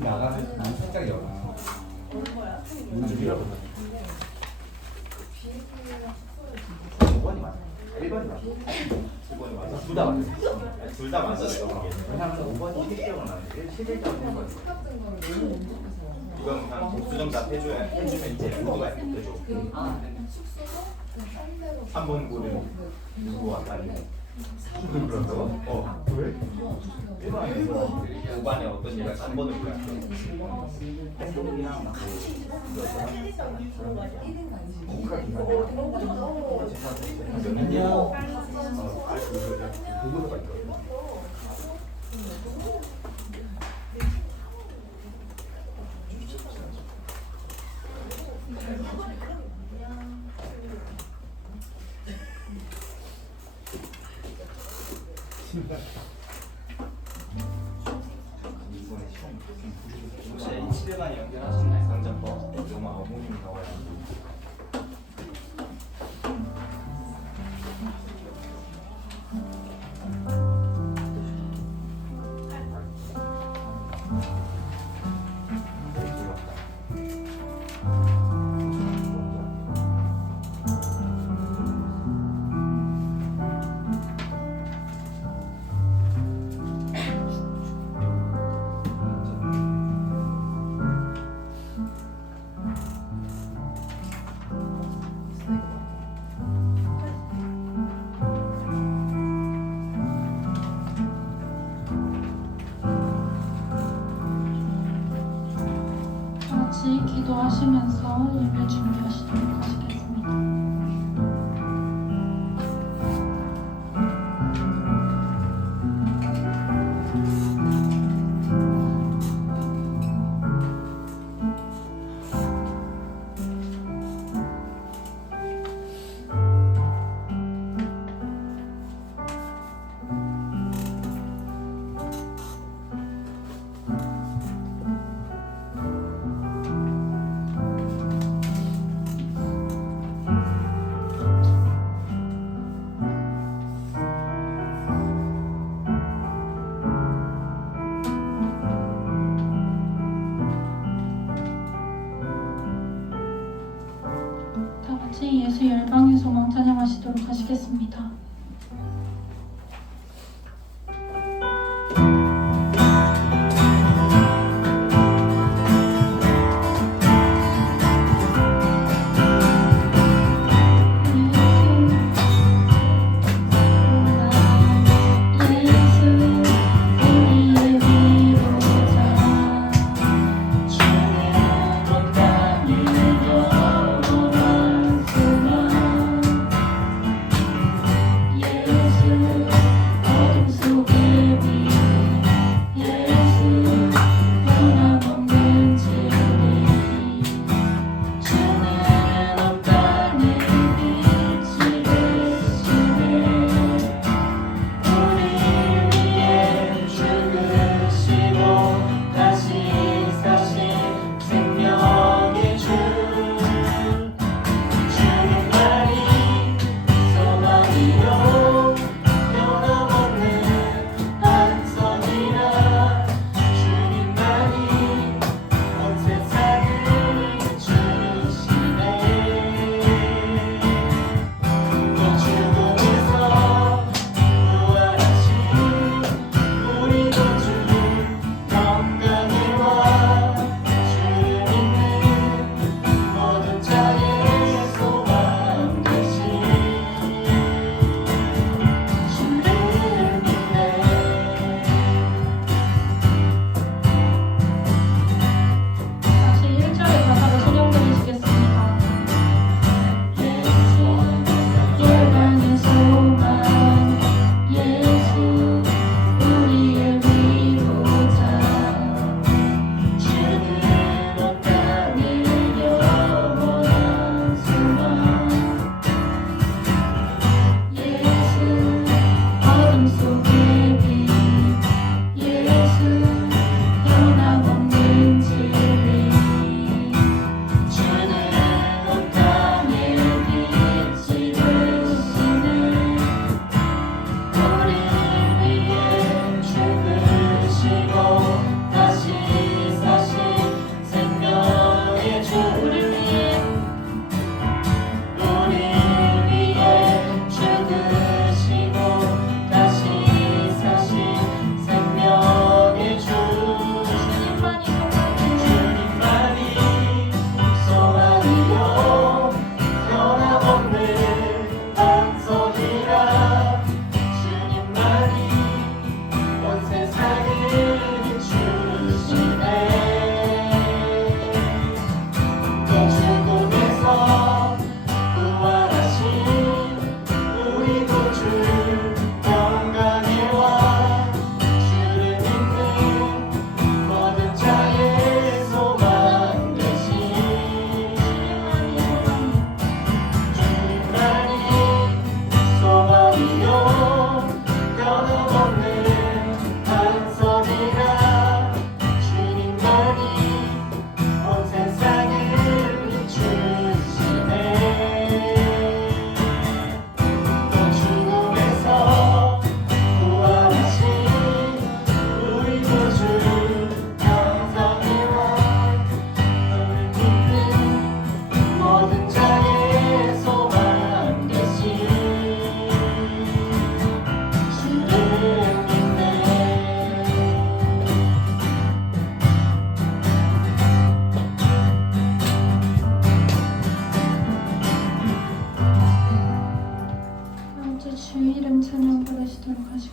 나가면 문 살짝 열어. 문 좀 열어. 5번이 맞아. 1번이 맞아. 2번이 맞아. 둘 다 맞아. 둘 다 맞아. 내가 보기에는. 왜냐면 5번이 실격은 아닌데 11점인 거지. 이건 그냥 복수점 다 해주면 이제 모두가 해줘. 3번 고른 누구 왔다 이거. 그렇다고? 왜? 1번에서 5반에 어떤 얘가 3번을 골랐어. 행동이랑 막 안녕. 보고서가 있거든. 혹시 7일간 연결하셨나요? 상점법 요마 어머님 나와요. 같이 기도하시면서 예배 준비하시도록 하시겠습니다. 다 같이 예수 열방의 소망 찬양하시도록 하시겠습니다. 예수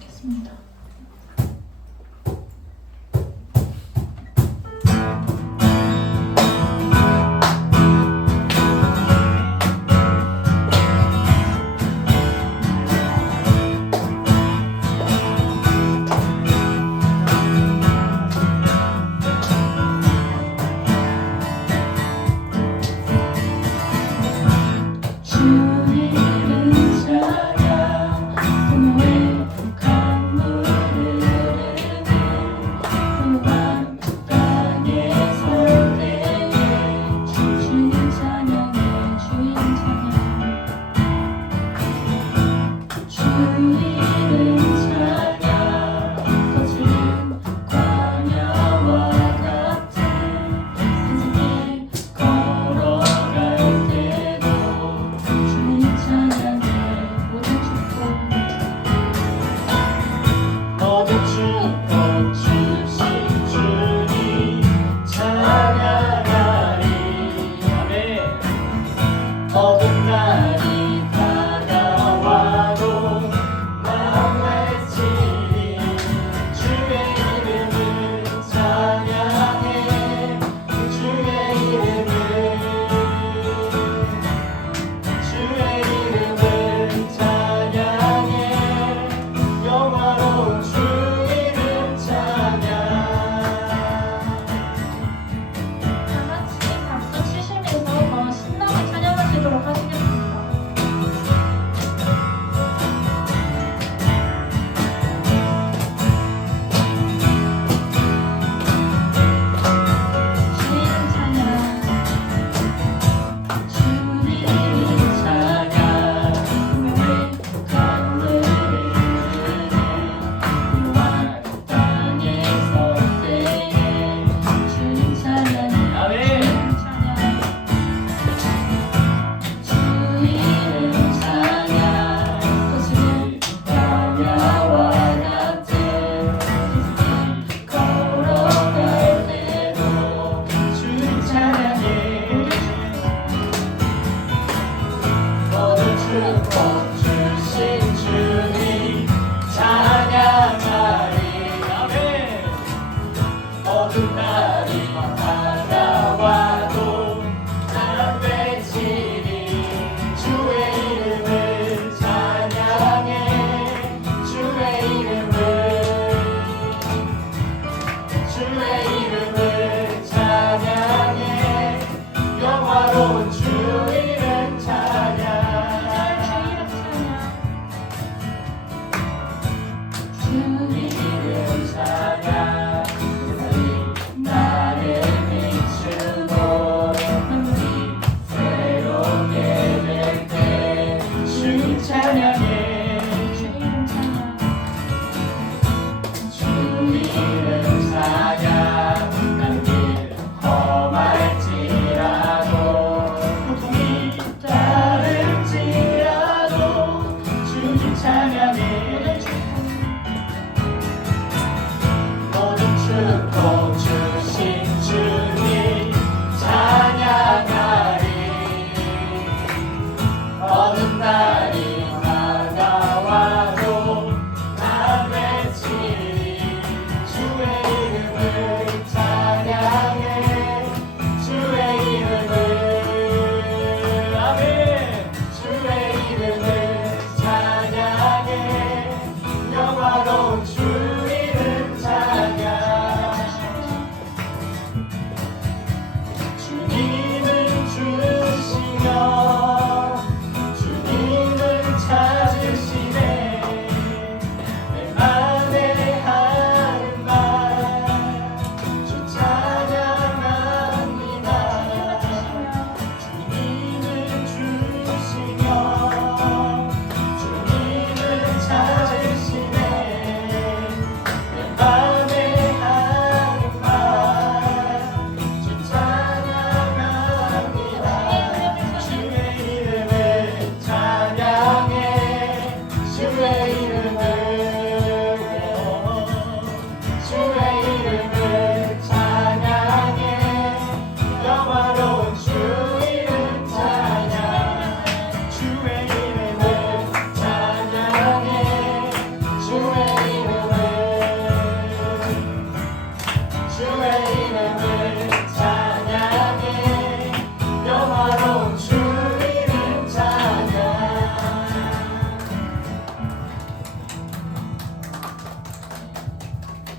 하겠습니다. 주님은 사랑 공허의 강물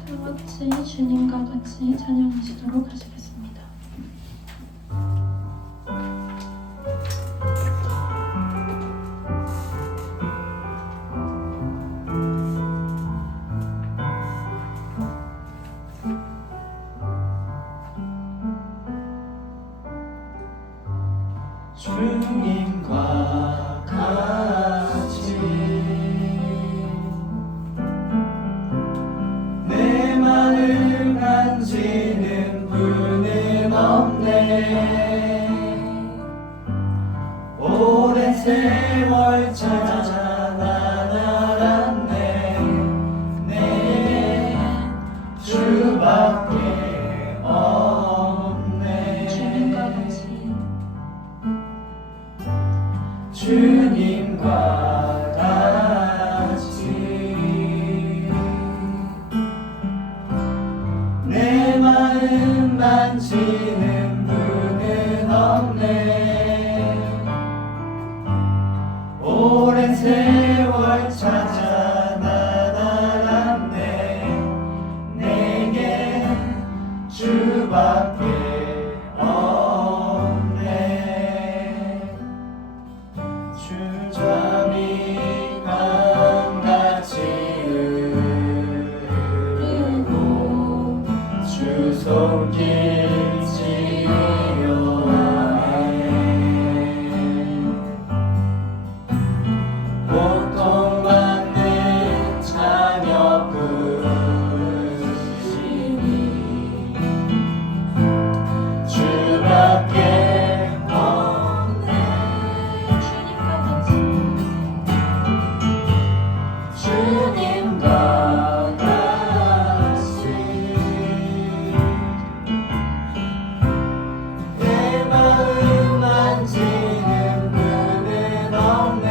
다 같이 주님과 같이 찬양하시도록 하시겠습니다. 주님과 같이 내 마음 만지는 분은 없네. 오랜 세월 찾아 난 알았네. 내겐 주밖에 없네. 주님과 같이 주님과 같이 내 마음 만지는 분은 없네. 오랜 세월 찾아 난 알았네. 내겐 주밖에 없네. 주잠이 강같이 흐르고 주 손길 지려하네. 고통받는 자녀 부르시니 주밖에 없네. 주님과 같이 주님과 같이 내 마음 만지는 분은 없네.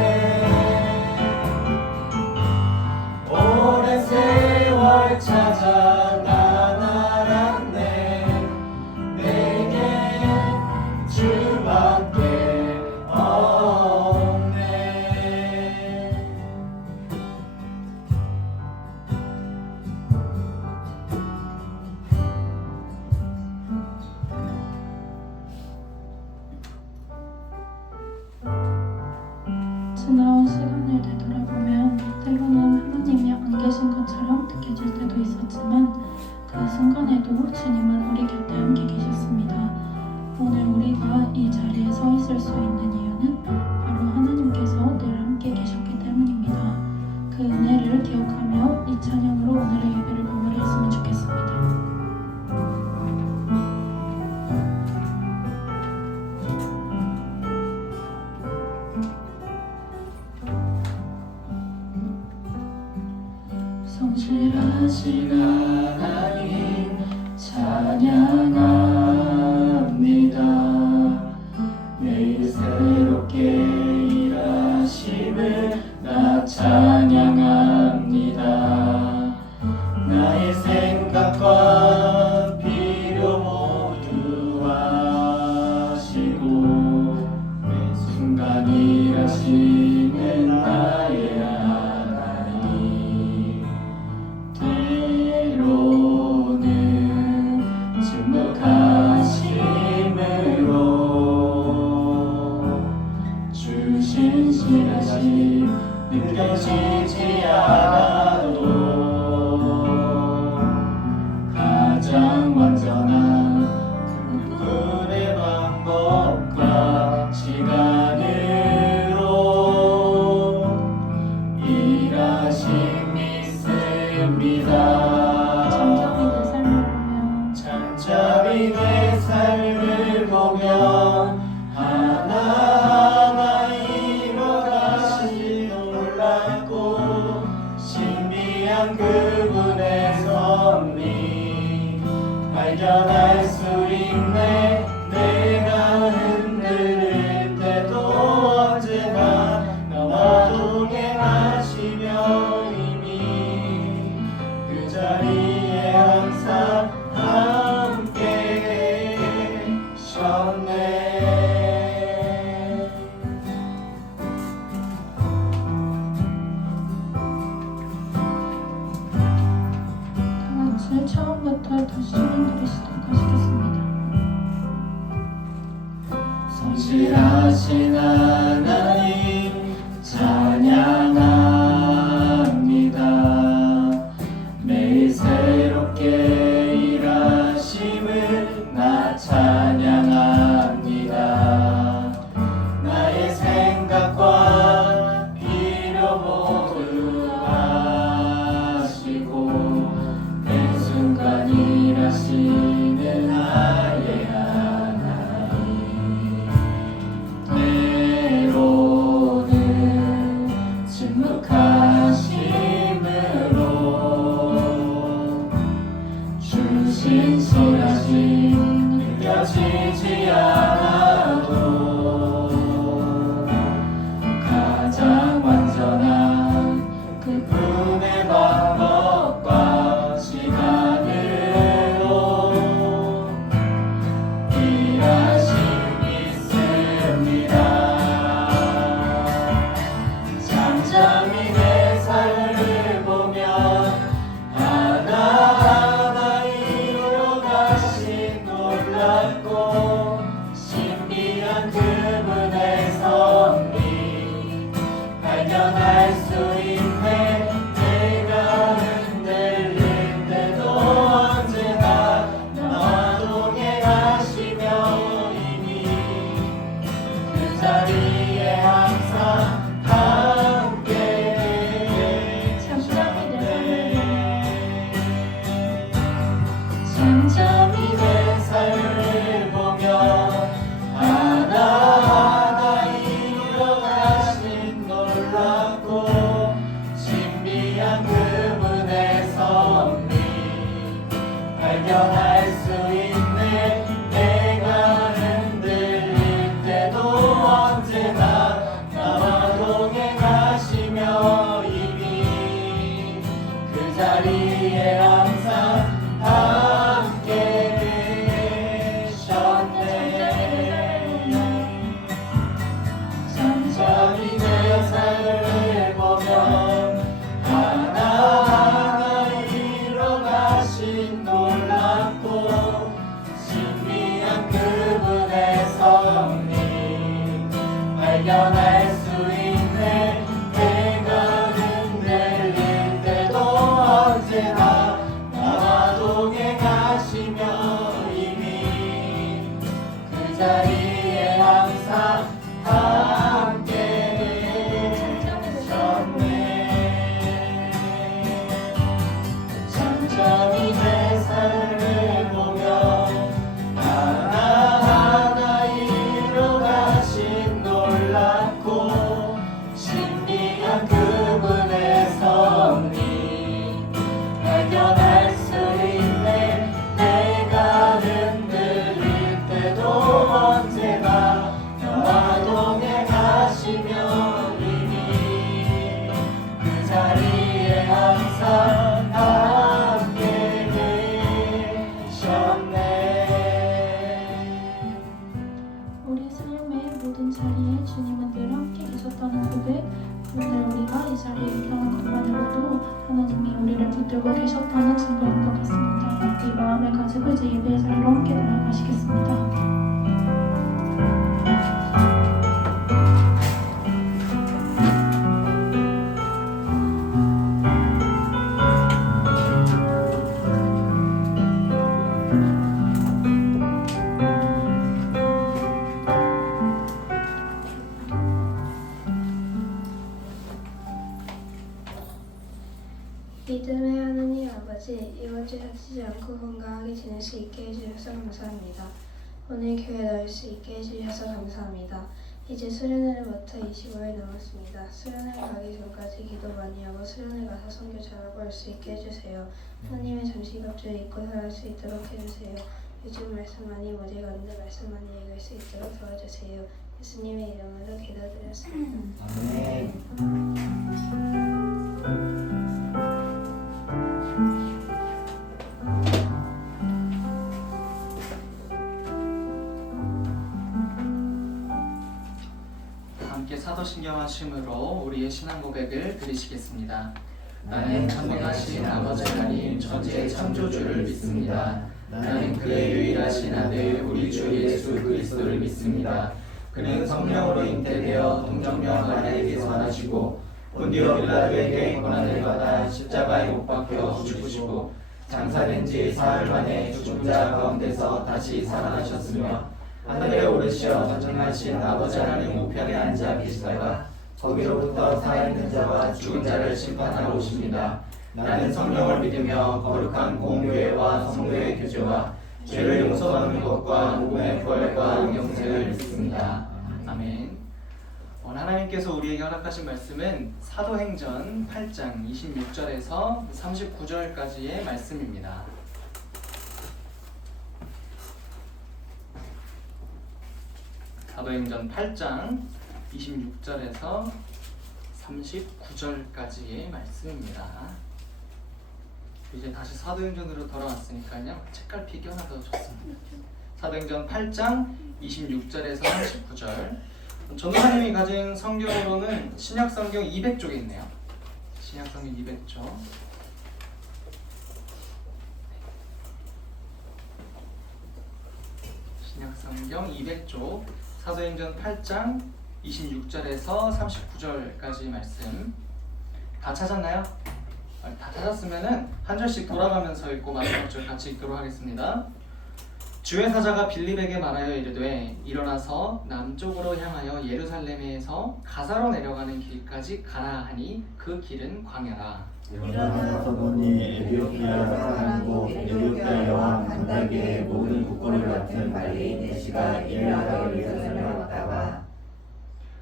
오랜 세월 찾아 난 알았네. 내게 주밖에 없네. 지나온 시간을 되돌아보면 때로는 하나님이 안 계신 것처럼 느껴질 때도 있었지만 그 순간에도 주님은 우리 곁에 함께 계셨습니다. 오늘 우리가 이 자리에 서 있을 수 있는 이유는 바로 하나님께서 늘 함께 계셨기 때문입니다. 그 은혜를 기억하며 이 찬양으로 오늘의 예배를 마무리했으면 좋겠습니다. 성실하신 하나님 찬양합니다. 매일 새롭게 일하심을 나 찬양합니다. 나의 생각과 필요 모두 아시고 매 순간 일하시는 나의 하나님. 때로는 침묵하심으로 주신 신하심 느껴지지 않아도 가장 완전한 그 푸른 방법과 시간으로 일하심 믿습니다. 잠잠히 내 삶을 잠잠히 내 삶을 보며 보며 하나하나 이뤄가시도 놀랍고 신비한 그분의 섭리 발견할 수 있네. 내가 흔들릴 때도 언제나 나와 동행하시며 이미 그 자리에 항상 함께 계셨네. 다 같이 처음부터 다시 소리 들으시도록 하시겠습니다. 성실하신 하나님 찬양합니다. 매일 새롭게 일하심을 나 찬양합니다. 나의 생각과 필요 모두 아시고 매 순간 일하시는 나의 하나님. 때로는 침묵하심으로 주신 소리하심 느껴지지 않아도 가장 완전한 그분의 방법과 시간으로 일하심 있습니다. 잠잠히 내 삶을 보면 하나하나 이루어가신 놀랍고 신비한 그분의 섭리 발견할 수 있네. 내가 흔들릴 때도 언제나 나와 동행하시며 이미 그 자리에 항상 함께 잠잠히 내 삶을 보며 하나하나 이루어가신 놀랍고 신비한 그분의 섭리 발견할 수 있네. 내가 흔들릴 때도 언제나 나와 동행하시며 이미 그 자리에 항상 함께 계셨네. 잠잠히 내 삶을 보면 하나하나 이뤄가신 놀랍고 신비한 그분의 섭리 발견할 수 있네. 내가 흔들릴 때도 언제나 나와 동행하시며 이미 그 자리에 항상 함께 계셨네. 잠잠히 내 삶을 보며 하나하나 이루어가신 놀랍고 신비한 그분의 섭리 발견할 수 있네. 내가 흔들릴 때도 언제나 나와 동행하시며 이미 그 자리에 항상 함께 계셨네. 우리 삶의 모든 자리에 주님은 늘 함께 계셨다는 고백, 오늘 우리가 이 자리에 있다는 것만으로도 하나님이 우리를 붙들고 계셨다는 증거인 것 같습니다. 이 마음을 가지고 이제 예배의 자리로 함께 나아가시겠습니다. 믿음의 하느님 아버지, 이번 주 다치지 않고 건강하게 지낼 수 있게 해주셔서 감사합니다. 오늘 교회 나올 수 있게 해주셔서 감사합니다. 이제 수련회로부터 25일 남았습니다. 수련회 가기 전까지 기도 많이 하고 수련회 가서 선교 잘하고 할 수 있게 해주세요. 하나님의 잠시갑주에 잊고 살아갈 수 있도록 해주세요. 요즘 말씀 많이 못 읽었는데 말씀 많이 읽을 수 있도록 도와주세요. 예수님의 이름으로 기도드렸습니다. 아멘. 함께 사도신경 하심으로 우리의 신앙 고백을 드리시겠습니다. 나는 전능하신 아버지 하나님 천지의 창조주를 믿습니다. 나는 그의 유일하신 아들 우리 주 예수 그리스도를 믿습니다. 그는 성령으로 잉태되어 동정녀 마리아에게서 나시고 본디오 빌라도에게 고난을 받아 십자가에 못 박혀 죽으시고 장사된 지 사흘 만에 죽은 자 가운데서 다시 살아나셨으며 하늘에 오르시어 전능하신 아버지 하나님 우편에 앉아 계시다가 거기로부터 살아있는 자와 죽은 자를 심판하러 오십니다. 나는 성령을 믿으며 거룩한 공교회와 성도의 교제와 죄를 용서받는 것과 몸의 부활과 영생을 믿습니다. 아멘. 오늘 하나님께서 우리에게 허락하신 말씀은 사도행전 8장 26절에서 39절까지의 말씀입니다. 사도행전 8장 26절에서 39절까지의 말씀입니다. 이제 다시 사도행전으로 돌아왔으니까요. 책갈피기 하나 더 좋습니다. 사도행전 8장 26절에서 39절. 전도사님이 가진 성경으로는 신약성경 200쪽에 있네요. 신약성경 200쪽. 신약성경 200쪽 사도행전 8장 26절에서 39절까지 말씀 다 찾았나요? 다 찾았으면은 한 절씩 돌아가면서 읽고 마지막 절 같이 읽도록 하겠습니다. 주의 사자가 빌립에게 말하여 이르되 일어나서 남쪽으로 향하여 예루살렘에서 가사로 내려가는 길까지 가라 하니 그 길은 광야라. 일어나서 보니 에티오피아 사람이고 에티오피아 여왕 간다게의 모든 국고를 맡은 관리인 내시가 이를 하러 예루살렘에 왔다가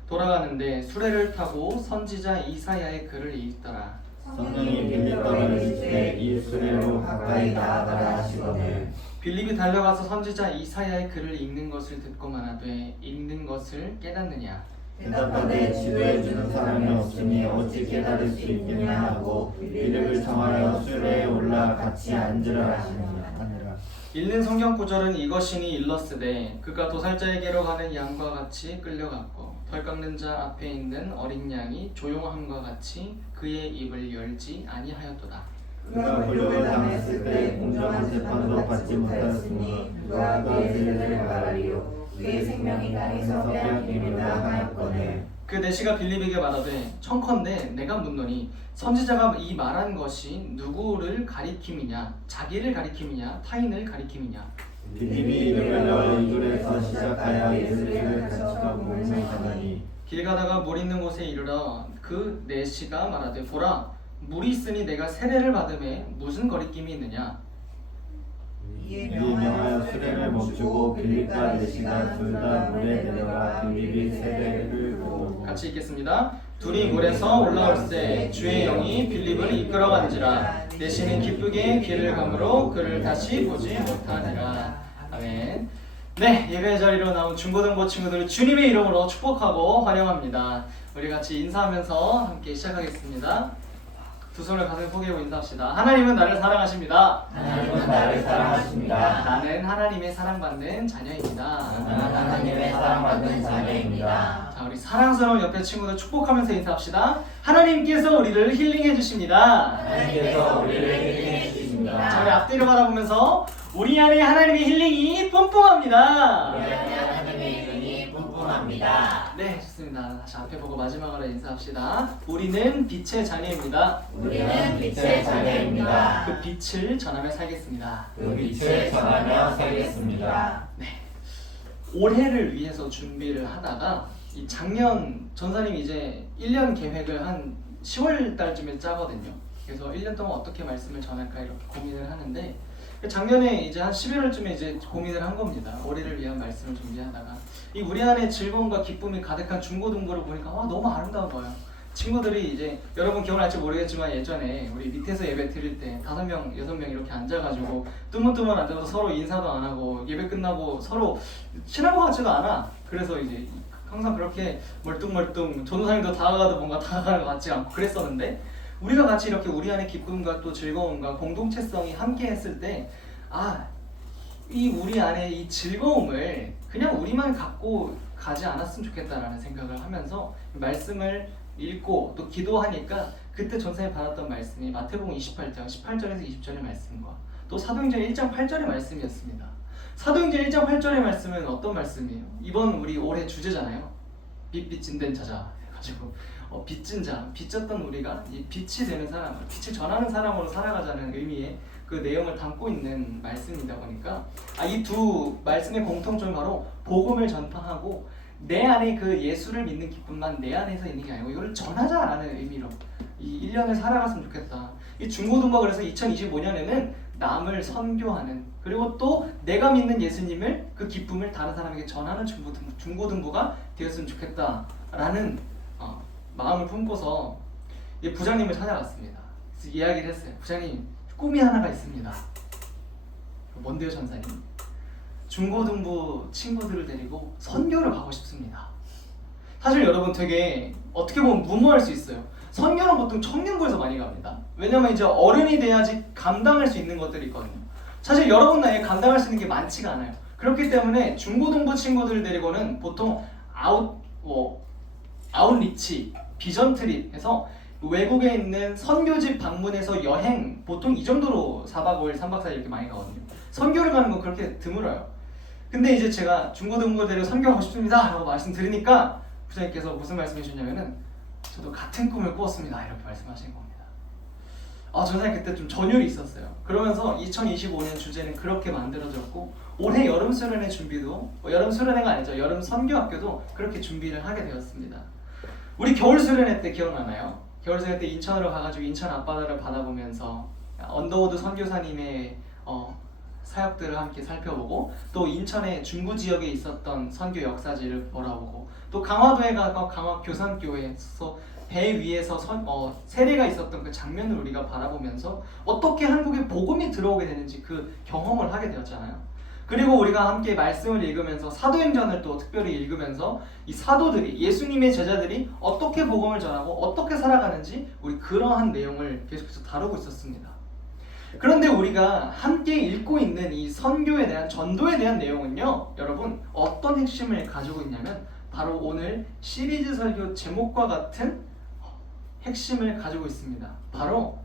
돌아가는데 수레를 타고 선지자 이사야의 글을 읽더라. 성령이 빌립더를 이르시되 이 수레로 가까이 나아가라 하시거늘 빌립이 달려가서 선지자 이사야의 글을 읽는 것을 듣고 말하되 읽는 것을 깨닫느냐. 대답하되 지도해 주는 사람이 없으니 어찌 깨달을 수 있느냐 하고 빌립을 청하여 수레에 올라 같이 앉으라 하시니라. 읽는 성경 구절은 이것이니 일렀으되 그가 도살자에게로 가는 양과 같이 끌려갔고 털 깎는 자 앞에 있는 어린 양이 조용함과 같이 그의 입을 열지 아니하였도다. 그가 굴욕을 당했을 때 공정한 재판도 받지 못하였으니 누가 그의 세례를 말하리요. 그의 생명이 땅에서 빼앗기리라 하였거늘 그 내시가 빌립에게 말하되 청컨대 내가 묻노니 선지자가 이 말한 것이 누구를 가리킴이냐 자기를 가리킴이냐 타인을 가리킴이냐. 빌립이 이름을 넣어 이둘에서 시작하여 예수를 가르치고 몸을 하더니 길 가다가 물 있는 곳에 이르러 그 내시가 말하되 보라 물이 있으니 내가 세례를 받음에 무슨 거리낌이 있느냐. 이에 명하여 수레를 멈추고 빌립과 내시가 둘 다 물에 내려가 빌립이 세례를 보고 같이 읽겠습니다. 둘이 물에서 올라올새 주의 영이 빌립을 이끌어간지라 내시는 기쁘게 길을 가므로 그를 다시 보지 못하니라. 아멘. 네, 예배의 자리로 나온 중고등부 친구들을 주님의 이름으로 축복하고 환영합니다. 우리 같이 인사하면서 함께 시작하겠습니다. 두 손을 가슴에 포개고 인사합시다. 하나님은 나를 사랑하십니다. 하나님은 나를 사랑하십니다. 나는 하나님의 사랑받는 자녀입니다. 나는 하나님의 사랑받는 자녀입니다. 자, 우리 사랑스러운 옆에 친구들 축복하면서 인사합시다. 하나님께서 우리를 힐링해 주십니다. 하나님께서 우리를 힐링해 주십니다. 자, 우리 앞뒤로 바라보면서 우리 안에 하나님의 힐링이 뿜뿜합니다. 우리 안에 하나님의 힐링이 뿜뿜합니다. 네, 좋습니다. 다시 앞에 보고 마지막으로 인사합시다. 우리는 빛의 자녀입니다. 우리는 빛의 자녀입니다. 그 빛을 전하며 살겠습니다. 그 빛을 전하며 살겠습니다. 올해를 위해서 준비를 하다가 이 작년 전사님이 이제 1년 계획을 한 10월 달쯤에 짜거든요. 그래서 1년 동안 어떻게 말씀을 전할까 이렇게 고민을 하는데 작년에 이제 한 11월쯤에 이제 고민을 한 겁니다. 올해를 위한 말씀을 준비하다가 이 우리 안에 즐거움과 기쁨이 가득한 중고등부를 보니까 너무 아름다워 보여요. 친구들이 이제 여러분 기억날지 모르겠지만 예전에 우리 밑에서 예배 드릴 때 5명, 6명 이렇게 앉아가지고 뜨문뜨문 앉아서 서로 인사도 안 하고 예배 끝나고 서로 친한 것 같지도 않아. 그래서 이제 항상 그렇게 멀뚱멀뚱 전도사님도 다가가도 뭔가 다가가는 것 같지 않고 그랬었는데 우리가 같이 이렇게 우리 안의 기쁨과 또 즐거움과 공동체성이 함께 했을 때 이 우리 안에 이 즐거움을 그냥 우리만 갖고 가지 않았으면 좋겠다라는 생각을 하면서 말씀을 읽고 또 기도하니까 그때 전사에 받았던 말씀이 마태복음 28장 18절에서 20절의 말씀과 또 사도행전 1장 8절의 말씀이었습니다. 사도행전 1장 8절의 말씀은 어떤 말씀이에요? 이번 우리 올해 주제잖아요. 빚진 된 자자 해가지고 빚진 자, 빚졌던 우리가 이 빛이 되는 사람, 빛을 전하는 사람으로 살아가자는 의미의 그 내용을 담고 있는 말씀이다 보니까 이 두 말씀의 공통점은 바로 복음을 전파하고 내 안에 그 예수를 믿는 기쁨만 내 안에서 있는 게 아니고 이걸 전하자라는 의미로 이 1년을 살아갔으면 좋겠다. 이 중고등부가 그래서 2025년에는 남을 선교하는, 그리고 또 내가 믿는 예수님을 그 기쁨을 다른 사람에게 전하는 중고등부가 되었으면 좋겠다라는 마음을 품고서 부장님을 찾아갔습니다. 그래서 이야기를 했어요. 부장님, 꿈이 하나가 있습니다. 뭔데요, 전사님? 중고등부 친구들을 데리고 선교를 가고 싶습니다. 사실 여러분 되게 어떻게 보면 무모할 수 있어요. 선교는 보통 청년부에서 많이 갑니다. 왜냐면 이제 어른이 돼야지 감당할 수 있는 것들이 있거든요. 사실 여러분 나이에 감당할 수 있는 게 많지가 않아요. 그렇기 때문에 중고등부 친구들을 데리고는 보통 아웃리치, 비전 트립 해서 외국에 있는 선교집 방문해서 여행, 보통 이 정도로 4박 5일, 3박 4일 이렇게 많이 가거든요. 선교를 가는 건 그렇게 드물어요. 근데 이제 제가 중고등부를 데리고 선교하고 싶습니다 라고 말씀드리니까 부장님께서 무슨 말씀해 주셨냐면은 저도 같은 꿈을 꾸었습니다 이렇게 말씀하신 겁니다. 전사님 그때 좀 전율이 있었어요. 그러면서 2025년 주제는 그렇게 만들어졌고 올해 여름 수련회 준비도 여름 수련회가 아니죠. 여름 선교학교도 그렇게 준비를 하게 되었습니다. 우리 겨울 수련회 때 기억나나요? 겨울 수련회 때 인천으로 가가지고 인천 앞바다를 바라보면서 언더우드 선교사님의 사역들을 함께 살펴보고 또 인천의 중구 지역에 있었던 선교 역사지를 돌아보고 또 강화도에 가서 강화 교산교회에서 배 위에서 세례가 있었던 그 장면을 우리가 바라보면서 어떻게 한국에 복음이 들어오게 되는지 그 경험을 하게 되었잖아요. 그리고 우리가 함께 말씀을 읽으면서 사도행전을 또 특별히 읽으면서 이 사도들이, 예수님의 제자들이 어떻게 복음을 전하고 어떻게 살아가는지 우리 그러한 내용을 계속해서 다루고 있었습니다. 그런데 우리가 함께 읽고 있는 이 선교에 대한, 전도에 대한 내용은요, 여러분 어떤 핵심을 가지고 있냐면 바로 오늘 시리즈 설교 제목과 같은 핵심을 가지고 있습니다. 바로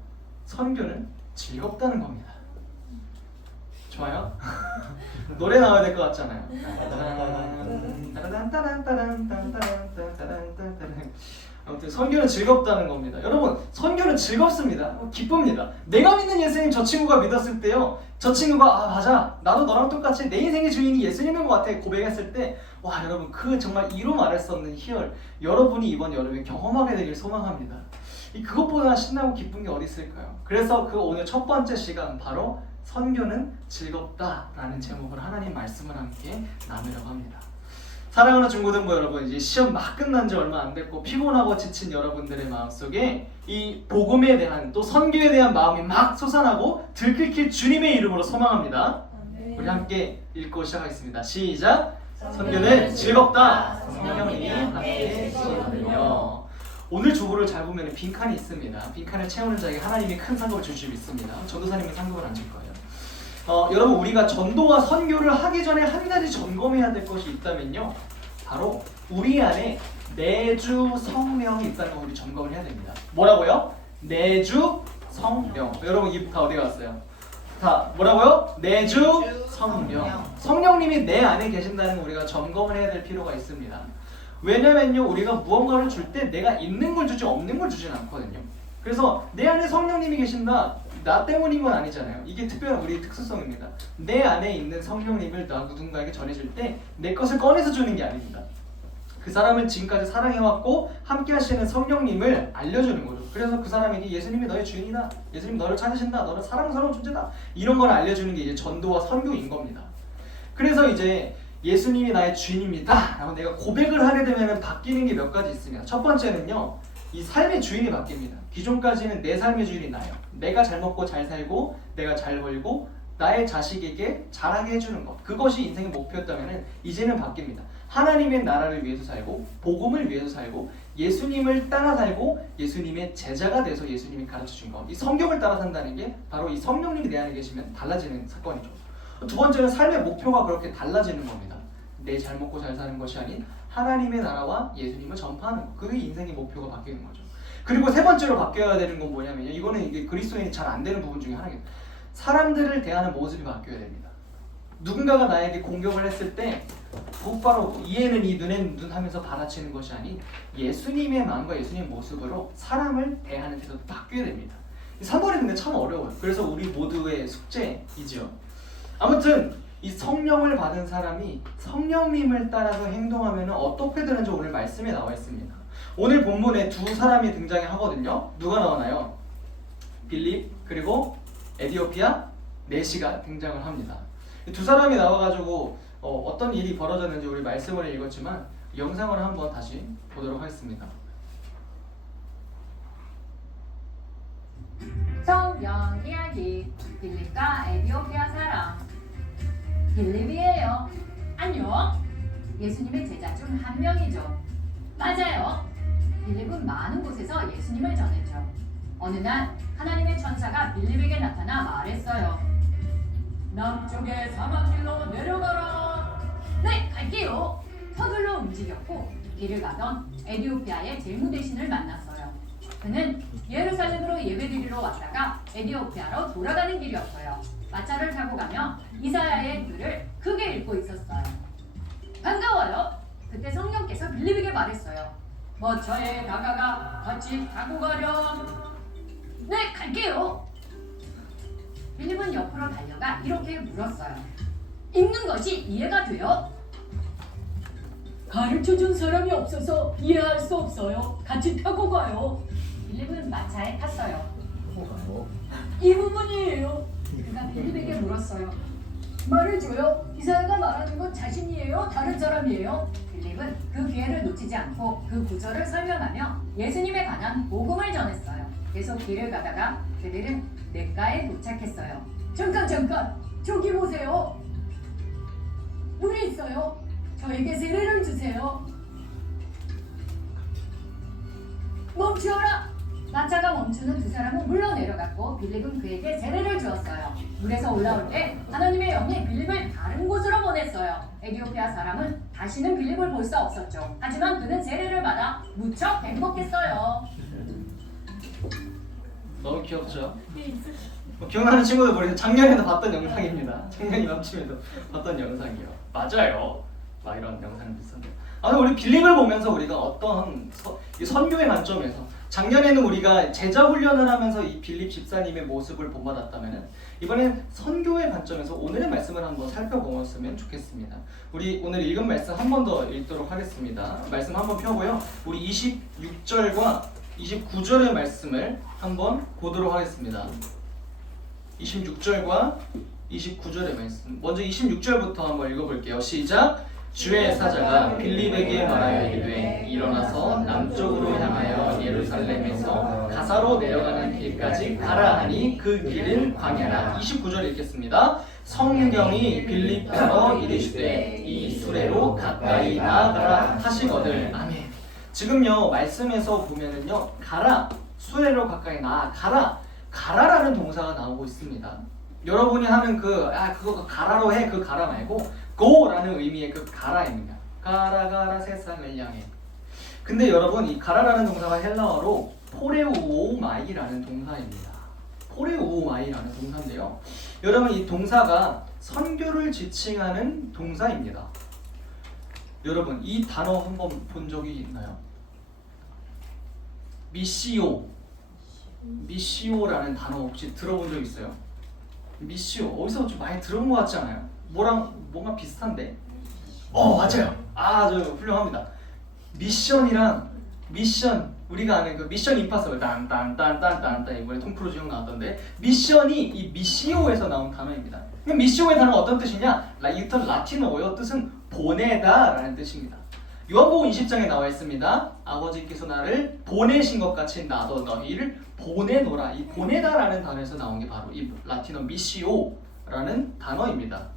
선교는 즐겁다는 겁니다. 좋아요? 노래 나와야 될 것 같잖아요. 아무튼 선교는 즐겁다는 겁니다. 여러분, 선교는 즐겁습니다. 기쁩니다. 내가 믿는 예수님 저 친구가 믿었을 때요, 저 친구가 맞아, 나도 너랑 똑같이 내 인생의 주인이 예수님인 것 같아 고백했을 때, 와 여러분, 그 정말 이루 말할 수 없는 희열, 여러분이 이번 여름에 경험하게 되길 소망합니다. 그것보다 신나고 기쁜 게 어디 있을까요? 그래서 그 오늘 첫 번째 시간, 바로 선교는 즐겁다라는 제목으로 하나님 말씀을 함께 나누려고 합니다. 사랑하는 중고등부 여러분, 이제 시험 막 끝난 지 얼마 안 됐고 피곤하고 지친 여러분들의 마음속에 이 복음에 대한, 또 선교에 대한 마음이 막 솟아나고 들끓길 주님의 이름으로 소망합니다. 우리 함께 읽고 시작하겠습니다. 시작! 선교는 즐겁다. 성령님이 함께 해주시거든요. 오늘 주보를 잘 보면 빈칸이 있습니다. 빈칸을 채우는 자에게 하나님이 큰 상급을 줄 수 있습니다. 전도사님은 상급을 안 줄 거예요. 여러분, 우리가 전도와 선교를 하기 전에 한 가지 점검해야 될 것이 있다면요, 바로 우리 안에 내주 성령이 있다는 걸 우리 점검을 해야 됩니다. 뭐라고요? 내주 성령. 여러분, 입 다 어디 갔어요? 다 뭐라고요? 내주 성령. 성령님이 내 안에 계신다는 걸 우리가 점검을 해야 될 필요가 있습니다. 왜냐면요, 우리가 무언가를 줄 때 내가 있는 걸 주지 없는 걸 주진 않거든요. 그래서 내 안에 성령님이 계신다, 나 때문인 건 아니잖아요. 이게 특별한 우리 특수성입니다. 내 안에 있는 성령님을 나 누군가에게 전해줄 때 내 것을 꺼내서 주는 게 아닙니다. 그 사람을 지금까지 사랑해왔고 함께 하시는 성령님을 알려주는 거죠. 그래서 그 사람에게 예수님이 너의 주인이다, 예수님 너를 찾으신다, 너는 사랑스러운 존재다, 이런 걸 알려주는 게 이제 전도와 선교인 겁니다. 그래서 이제 예수님이 나의 주인입니다 라고 내가 고백을 하게 되면 바뀌는 게 몇 가지 있습니다. 첫 번째는요, 이 삶의 주인이 바뀝니다. 기존까지는 내 삶의 주인이 나예요. 내가 잘 먹고 잘 살고 내가 잘 벌고 나의 자식에게 잘하게 해주는 것, 그것이 인생의 목표였다면 이제는 바뀝니다. 하나님의 나라를 위해서 살고 복음을 위해서 살고 예수님을 따라 살고 예수님의 제자가 돼서 예수님이 가르쳐준 것, 이 성경을 따라 산다는 게 바로 이 성령님이 내 안에 계시면 달라지는 사건이죠. 두 번째는 삶의 목표가 그렇게 달라지는 겁니다. 내 잘 먹고 잘 사는 것이 아닌 하나님의 나라와 예수님을 전파하는 것, 그게 인생의 목표가 바뀌는 거죠. 그리고 세 번째로 바뀌어야 되는 건 뭐냐면요. 이거는 이게 그리스도인이 잘 안 되는 부분 중에 하나입니다. 사람들을 대하는 모습이 바뀌어야 됩니다. 누군가가 나에게 공격을 했을 때 곧바로 이에는 이 눈에는 눈 하면서 받아치는 것이 아닌 예수님의 마음과 예수님의 모습으로 사람을 대하는 태도도 바뀌어야 됩니다. 3번이 근데 참 어려워요. 그래서 우리 모두의 숙제이지요. 아무튼 이 성령을 받은 사람이 성령님을 따라서 행동하면 어떻게 되는지 오늘 말씀에 나와 있습니다. 오늘 본문에 두 사람이 등장하거든요. 누가 나오나요? 빌립 그리고 에디오피아 내시가 등장을 합니다. 두 사람이 나와가지고 어떤 일이 벌어졌는지 우리 말씀을 읽었지만 영상을 한번 다시 보도록 하겠습니다. 성경 이야기 빌립과 에디오피아 사람. 빌립이에요. 안녕. 예수님의 제자 중 한 명이죠. 맞아요. 빌립은 많은 곳에서 예수님을 전했죠. 어느 날 하나님의 천사가 빌립에게 나타나 말했어요. 남쪽의 사막길로 내려가라. 네, 갈게요. 서둘러 움직였고 길을 가던 에디오피아의 재무대신을 만났어요. 그는 예루살렘으로 예배드리러 왔다가 에디오피아로 돌아가는 길이었어요. 마차를 타고 가며 이사야의 글을 크게 읽고 있었어요. 반가워요. 그때 성령께서 빌립에게 말했어요. 마차에 다가가 같이 타고 가렴. 네, 갈게요. 빌립은 옆으로 달려가 이렇게 물었어요. 읽는 것이 이해가 돼요? 가르쳐준 사람이 없어서 이해할 수 없어요. 같이 타고 가요. 빌립은 마차에 탔어요. 이 부분이에요. 그가 빌립에게 물었어요. 말해줘요. 이사야가 말하는 건 자신이에요? 다른 사람이에요? 빌립은 그 기회를 놓치지 않고 그 구절을 설명하며 예수님에 관한 복음을 전했어요. 계속 길을 가다가 그들은 냇가에 도착했어요. 잠깐! 저기 보세요. 물이 있어요. 저에게 세례를 주세요. 멈추어라! 마차가 멈추는 두 사람은 물러 내려갔고 빌립은 그에게 세례를 주었어요. 물에서 올라올 때 하나님의 영이 빌립을 다른 곳으로 보냈어요. 에디오피아 사람은 다시는 빌립을 볼 수 없었죠. 하지만 그는 세례를 받아 무척 행복했어요. 너무 귀엽죠? 기억나는 친구들 모르겠어요. 작년에도 봤던 영상입니다. 작년 이맘쯤에도 봤던 영상이요. 맞아요. 막 이런 영상이 비슷한데요. 우리 빌립을 보면서 우리가 어떤 선교의 관점에서 작년에는 우리가 제자 훈련을 하면서 이 빌립 집사님의 모습을 본받았다면 이번엔 선교의 관점에서 오늘의 말씀을 한번 살펴보았으면 좋겠습니다. 우리 오늘 읽은 말씀 한 번 더 읽도록 하겠습니다. 말씀 한번 펴고요. 우리 26절과 29절의 말씀을 한번 보도록 하겠습니다. 26절과 29절의 말씀. 먼저 26절부터 한번 읽어볼게요. 시작! 주의 사자가 빌립에게 말하여 이르되 일어나서 남쪽으로 향하여 예루살렘에서 가사로 내려가는 길까지 가라 하니 그 길은 광야라. 29절 읽겠습니다. 성경이 빌립에서 이르시되 이 수레로 가까이 나아가라 하시거늘. 아멘. 지금요 말씀에서 보면은요 가라, 수레로 가까이 나아가라, 가라라는 동사가 나오고 있습니다. 여러분이 하는 그거 가라로 해, 그 가라 말고 go라는 의미의 그 가라입니다. 가라 세상을 향해. 근데 여러분 이 가라라는 동사가 헬라어로 포레우오마이라는 동사입니다. 포레우오마이라는 동사인데요. 여러분 이 동사가 선교를 지칭하는 동사입니다. 여러분 이 단어 한번 본 적이 있나요? 미시오라는 단어 혹시 들어본 적 있어요? 미시오 어디서 좀 많이 들어본 것 같지 않아요? 뭐랑 뭔가 비슷한데? 맞아요. 아주 훌륭합니다. 미션이랑 미션, 우리가 아는 그 미션 임파서블 딴딴딴딴딴 이번에 톰 크루즈 형 나왔던데 미션이 이 미시오에서 나온 단어입니다. 미시오의 단어가 어떤 뜻이냐? 이턴 라틴어고요. 뜻은 보내다 라는 뜻입니다. 요한복음 20장에 나와 있습니다. 아버지께서 나를 보내신 것 같이 나도 너희를 보내노라. 이 보내다라는 단어에서 나온 게 바로 이 라틴어 미시오라는 단어입니다.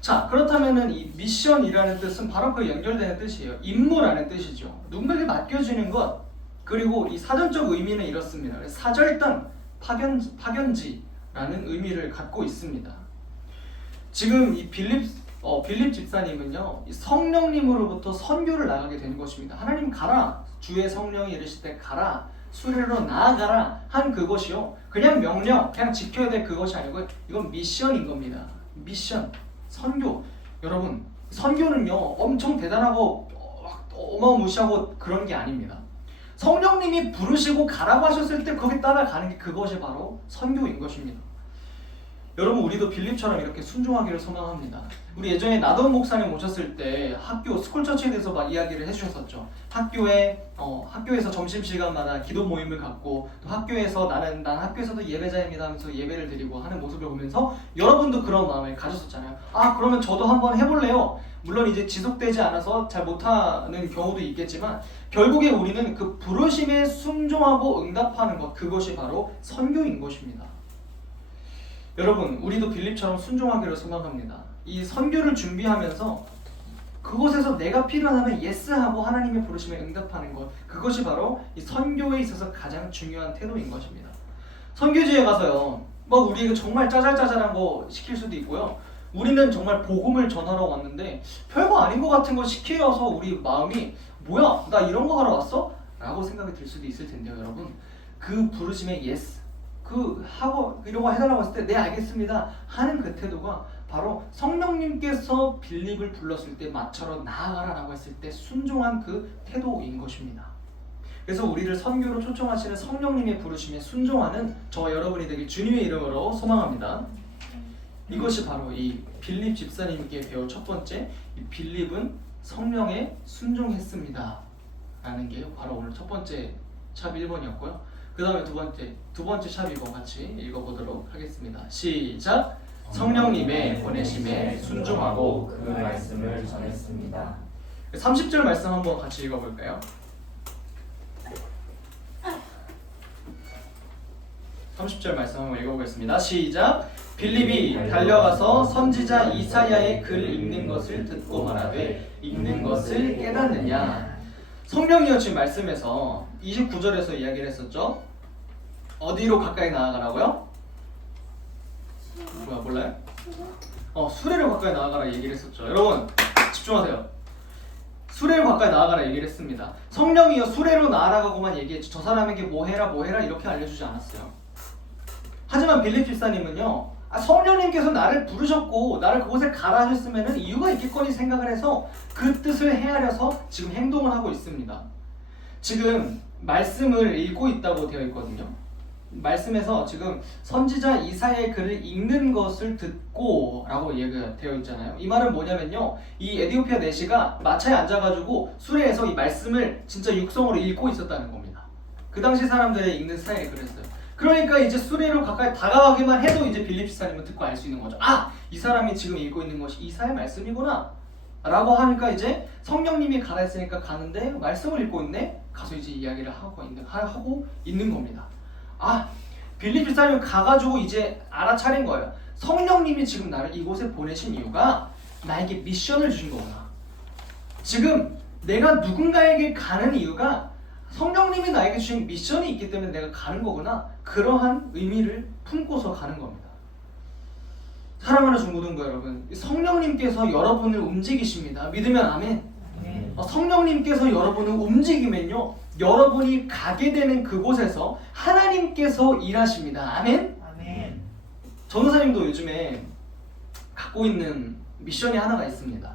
자, 그렇다면은 이 미션이라는 뜻은 바로 그 연결되는 뜻이에요. 임무라는 뜻이죠. 누군가에게 맡겨지는 것. 그리고 이 사전적 의미는 이렇습니다. 사절단, 파견지라는 의미를 갖고 있습니다. 지금 이 빌립 집사님은요, 이 성령님으로부터 선교를 나가게 된 것입니다. 하나님 가라, 주의 성령이 이르실 때 가라 수레로 나아가라 한 그것이요. 그냥 명령, 그냥 지켜야 될 그것이 아니고 이건 미션인 겁니다. 미션, 선교. 여러분, 선교는요 엄청 대단하고 어마무시하고 그런 게 아닙니다. 성령님이 부르시고 가라고 하셨을 때 거기 따라가는 게 그것이 바로 선교인 것입니다. 여러분, 우리도 빌립처럼 이렇게 순종하기를 소망합니다. 우리 예전에 나돈 목사님 오셨을 때 학교 스쿨처치에 대해서 막 이야기를 해주셨었죠. 학교에서 점심시간마다 기도 모임을 갖고 또 학교에서 난 학교에서도 예배자입니다 하면서 예배를 드리고 하는 모습을 보면서 여러분도 그런 마음을 가졌었잖아요. 아, 그러면 저도 한번 해볼래요. 물론 이제 지속되지 않아서 잘 못하는 경우도 있겠지만 결국에 우리는 그 부르심에 순종하고 응답하는 것, 그것이 바로 선교인 것입니다. 여러분, 우리도 빌립처럼 순종하기를 소망합니다. 이 선교를 준비하면서 그곳에서 내가 필요하다면 예스하고 하나님의 부르심에 응답하는 것, 그것이 바로 이 선교에 있어서 가장 중요한 태도인 것입니다. 선교지에 가서요, 뭐 우리에게 정말 짜잘짜잘한 거 시킬 수도 있고요. 우리는 정말 복음을 전하러 왔는데 별거 아닌 것 같은 거 시켜서 우리 마음이 뭐야? 나 이런 거 하러 왔어? 라고 생각이 들 수도 있을 텐데요. 여러분, 그 부르심에 예스, 하고 이런 거 해달라고 했을 때 네 알겠습니다 하는 그 태도가 바로 성령님께서 빌립을 불렀을 때 마처럼 나아가라 라고 했을 때 순종한 그 태도인 것입니다. 그래서 우리를 선교로 초청하시는 성령님의 부르심에 순종하는 저와 여러분이 되길 주님의 이름으로 소망합니다. 이것이 바로 이 빌립 집사님께 배울 첫 번째, 이 빌립은 성령에 순종했습니다 라는 게 바로 오늘 첫 번째 샵 1번이었고요. 그 다음에 두 번째 샵 2번 같이 읽어보도록 하겠습니다. 시작! 성령님의 보내심에 순종하고 그 말씀을 전했습니다. 30절 말씀 한번 같이 읽어볼까요? 30절 말씀 한번 읽어보겠습니다. 시작! 빌립이 달려가서 선지자 이사야의 글 읽는 것을 듣고 말하되 읽는 것을 깨닫느냐. 성령이여 지금 말씀에서 29절에서 이야기를 했었죠. 어디로 가까이 나아가라고요? 몰라요? 수레로 가까이 나아가라 얘기를 했었죠. 여러분 집중하세요. 수레로 가까이 나아가라 얘기를 했습니다. 성령이여 수레로 나아가고만 얘기했죠. 저 사람에게 뭐 해라 이렇게 알려주지 않았어요. 하지만 빌립 집사님은요, 성령님께서 나를 부르셨고 나를 그곳에 가라 하셨으면 이유가 있겠거니 생각을 해서 그 뜻을 헤아려서 지금 행동을 하고 있습니다. 지금 말씀을 읽고 있다고 되어 있거든요. 말씀에서 지금 선지자 이사야의 글을 읽는 것을 듣고 라고 얘기가 되어 있잖아요. 이 말은 뭐냐면요, 이 에디오피아 내시가 마차에 앉아가지고 수레에서 이 말씀을 진짜 육성으로 읽고 있었다는 겁니다. 그 당시 사람들의 읽는 스타일이 그랬어요. 그러니까 이제 수레로 가까이 다가가기만 해도 이제 빌립 집사님은 듣고 알 수 있는 거죠. 이 사람이 지금 읽고 있는 것이 이사야의 말씀이구나 라고 하니까 이제 성령님이 가라 했으니까 가는데 말씀을 읽고 있네? 가서 이제 이야기를 하고 있는 겁니다. 빌립 집사님은 가가지고 이제 알아차린 거예요. 성령님이 지금 나를 이곳에 보내신 이유가 나에게 미션을 주신 거구나. 지금 내가 누군가에게 가는 이유가 성령님이 나에게 주신 미션이 있기 때문에 내가 가는 거구나. 그러한 의미를 품고서 가는 겁니다. 사랑하는 중고등부 여러분, 성령님께서 여러분을 움직이십니다. 믿으면 아멘. 성령님께서 여러분을 움직이면요, 여러분이 가게 되는 그곳에서 하나님께서 일하십니다. 아멘. 전도사님도 요즘에 갖고 있는 미션이 하나가 있습니다.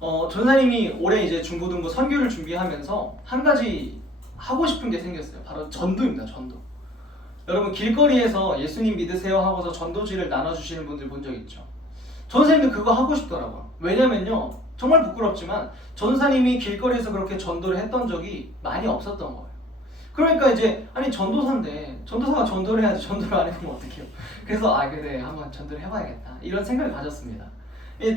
전도사님이 올해 이제 중고등부 선교를 준비하면서 한 가지 하고 싶은 게 생겼어요. 바로 전도입니다. 전도. 여러분 길거리에서 예수님 믿으세요 하고서 전도지를 나눠주시는 분들 본 적 있죠? 전도사님도 그거 하고 싶더라고요. 왜냐면요, 정말 부끄럽지만 전도사님이 길거리에서 그렇게 전도를 했던 적이 많이 없었던 거예요. 그러니까 이제 전도사인데 전도사가 전도를 해야지 전도를 안 해보면 어떡해요. 그래서 그래 한번 전도를 해봐야겠다 이런 생각을 가졌습니다.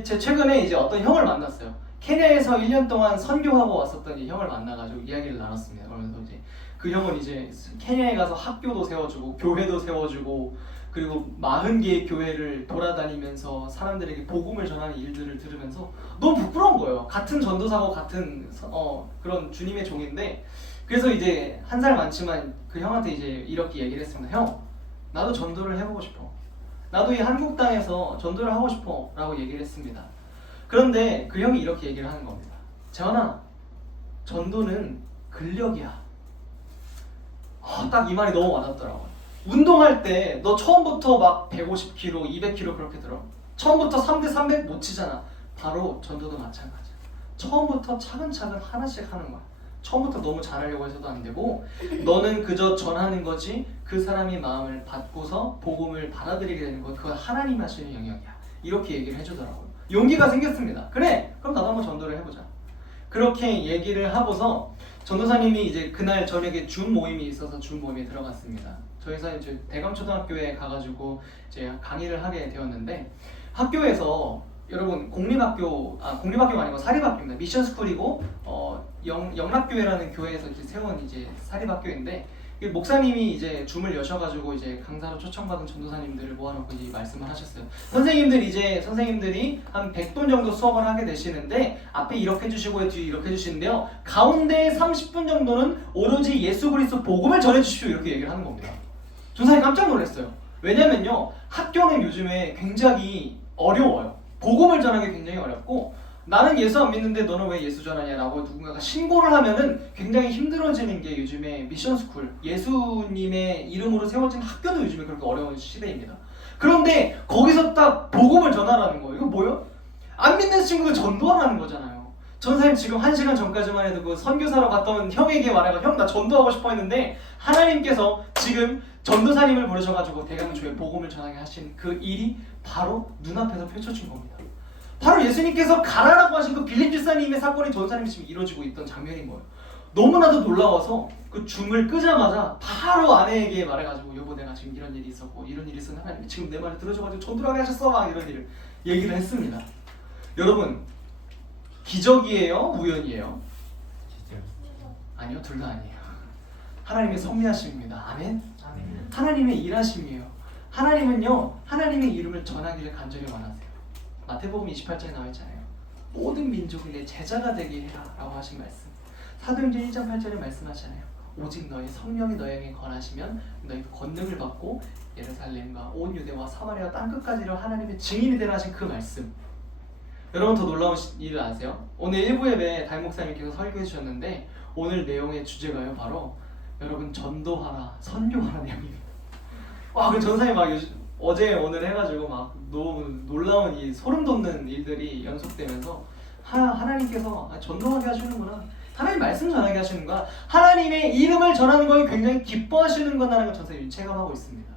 제 최근에 이제 어떤 형을 만났어요. 케냐에서 1년 동안 선교하고 왔었던 이 형을 만나가지고 이야기를 나눴습니다. 그러면서 이제 그 형은 이제 케냐에 가서 학교도 세워주고 교회도 세워주고 그리고 40개의 교회를 돌아다니면서 사람들에게 복음을 전하는 일들을 들으면서 너무 부끄러운 거예요. 같은 전도사고 같은 그런 주님의 종인데, 그래서 이제 한 살 많지만 그 형한테 이제 이렇게 얘기를 했습니다. 형, 나도 전도를 해보고 싶어. 나도 이 한국 땅에서 전도를 하고 싶어 라고 얘기를 했습니다. 그런데 그 형이 이렇게 얘기를 하는 겁니다. 재환아, 전도는 근력이야. 딱 이 말이 너무 와닿더라고요. 운동할 때 너 처음부터 막 150kg, 200kg 그렇게 들어. 처음부터 3대 300 못 치잖아. 바로 전도도 마찬가지야. 처음부터 차근차근 하나씩 하는 거야. 처음부터 너무 잘하려고 해서도 안 되고 너는 그저 전하는 거지 그 사람이 마음을 받고서 복음을 받아들이게 되는 거 그건 하나님 하시는 영역이야. 이렇게 얘기를 해주더라고요. 용기가 생겼습니다. 그래 그럼 나도 한번 전도를 해보자. 그렇게 얘기를 하고서 전도사님이 이제 그날 저녁에 줌 모임이 있어서 줌 모임에 들어갔습니다. 저희가 이제 대감초등학교에 가가지고 이제 강의를 하게 되었는데 학교에서 여러분 공립학교가 아니고 사립학교입니다. 미션스쿨이고 영락교회라는 교회에서 이제 세운 이제 사립학교인데 목사님이 이제 줌을 여셔가지고 이제 강사로 초청받은 전도사님들을 모아놓고 이제 말씀을 하셨어요. 선생님들이 한 100분 정도 수업을 하게 되시는데 앞에 이렇게 해주시고 뒤에 이렇게 해주시는데요. 가운데 30분 정도는 오로지 예수 그리스도 복음을 전해주십시오 이렇게 얘기를 하는 겁니다. 전사님 깜짝 놀랐어요. 왜냐면요 학교는 요즘에 굉장히 어려워요. 복음을 전하기 굉장히 어렵고 나는 예수 안 믿는데 너는 왜 예수 전하냐라고 누군가가 신고를 하면은 굉장히 힘들어지는 게 요즘에 미션스쿨 예수님의 이름으로 세워진 학교도 요즘에 그렇게 어려운 시대입니다. 그런데 거기서 딱 복음을 전하라는 거예요. 이거 뭐예요? 안 믿는 친구들 전도하라는 거잖아요. 전사님 지금 1시간 전까지만 해도 그 선교사로 갔던 형에게 말해가 형 나 전도하고 싶어 했는데 하나님께서 지금 전도사님을 부르셔가지고 대강교회 복음을 전하게 하신 그 일이 바로 눈앞에서 펼쳐진 겁니다. 바로 예수님께서 가라라고 하신 그 빌립 집사님의 사건이 전사님이 지금 이루어지고 있던 장면인 거예요. 너무나도 놀라워서 그 줌을 끄자마자 바로 아내에게 말해가지고 여보 내가 지금 이런 일이 있었고 이런 일이 있었는데 하나님이 지금 내 말을 들어줘가지고 전도를 하게 하셨어 막 이런 일을 얘기를 했습니다. 여러분 기적이에요? 우연이에요? 아니요 둘 다 아니에요. 하나님의 섭리하심입니다. 아멘? 하나님의 일하심이에요. 하나님은요 하나님의 이름을 전하기를 간절히 원하세요. 마태복음 28장에 나와 있잖아요. 모든 민족이 내 제자가 되게 해라 라고 하신 말씀. 사도행전 1장 8절에 말씀하잖아요. 오직 너희 성령이 너희에게 권하시면 너희 권능을 받고 예루살렘과 온 유대와 사마리아 땅끝까지로 하나님의 증인이 되라 하신 그 말씀. 여러분 더 놀라운 일을 아세요? 오늘 1부 예배 담임 목사님께서 설교해 주셨는데 오늘 내용의 주제가요 바로 여러분 전도하라 선교하라 내용입니다. 와 그 전사님 막 어제 오늘 해가지고 막 너무 놀라운 이 소름 돋는 일들이 연속되면서 하나님께서 전도하게 하시는구나. 하나님 말씀 전하게 하시는구나. 하나님의 이름을 전하는 것이 굉장히 기뻐하시는구나라는 걸 전사님이 체감하고 있습니다.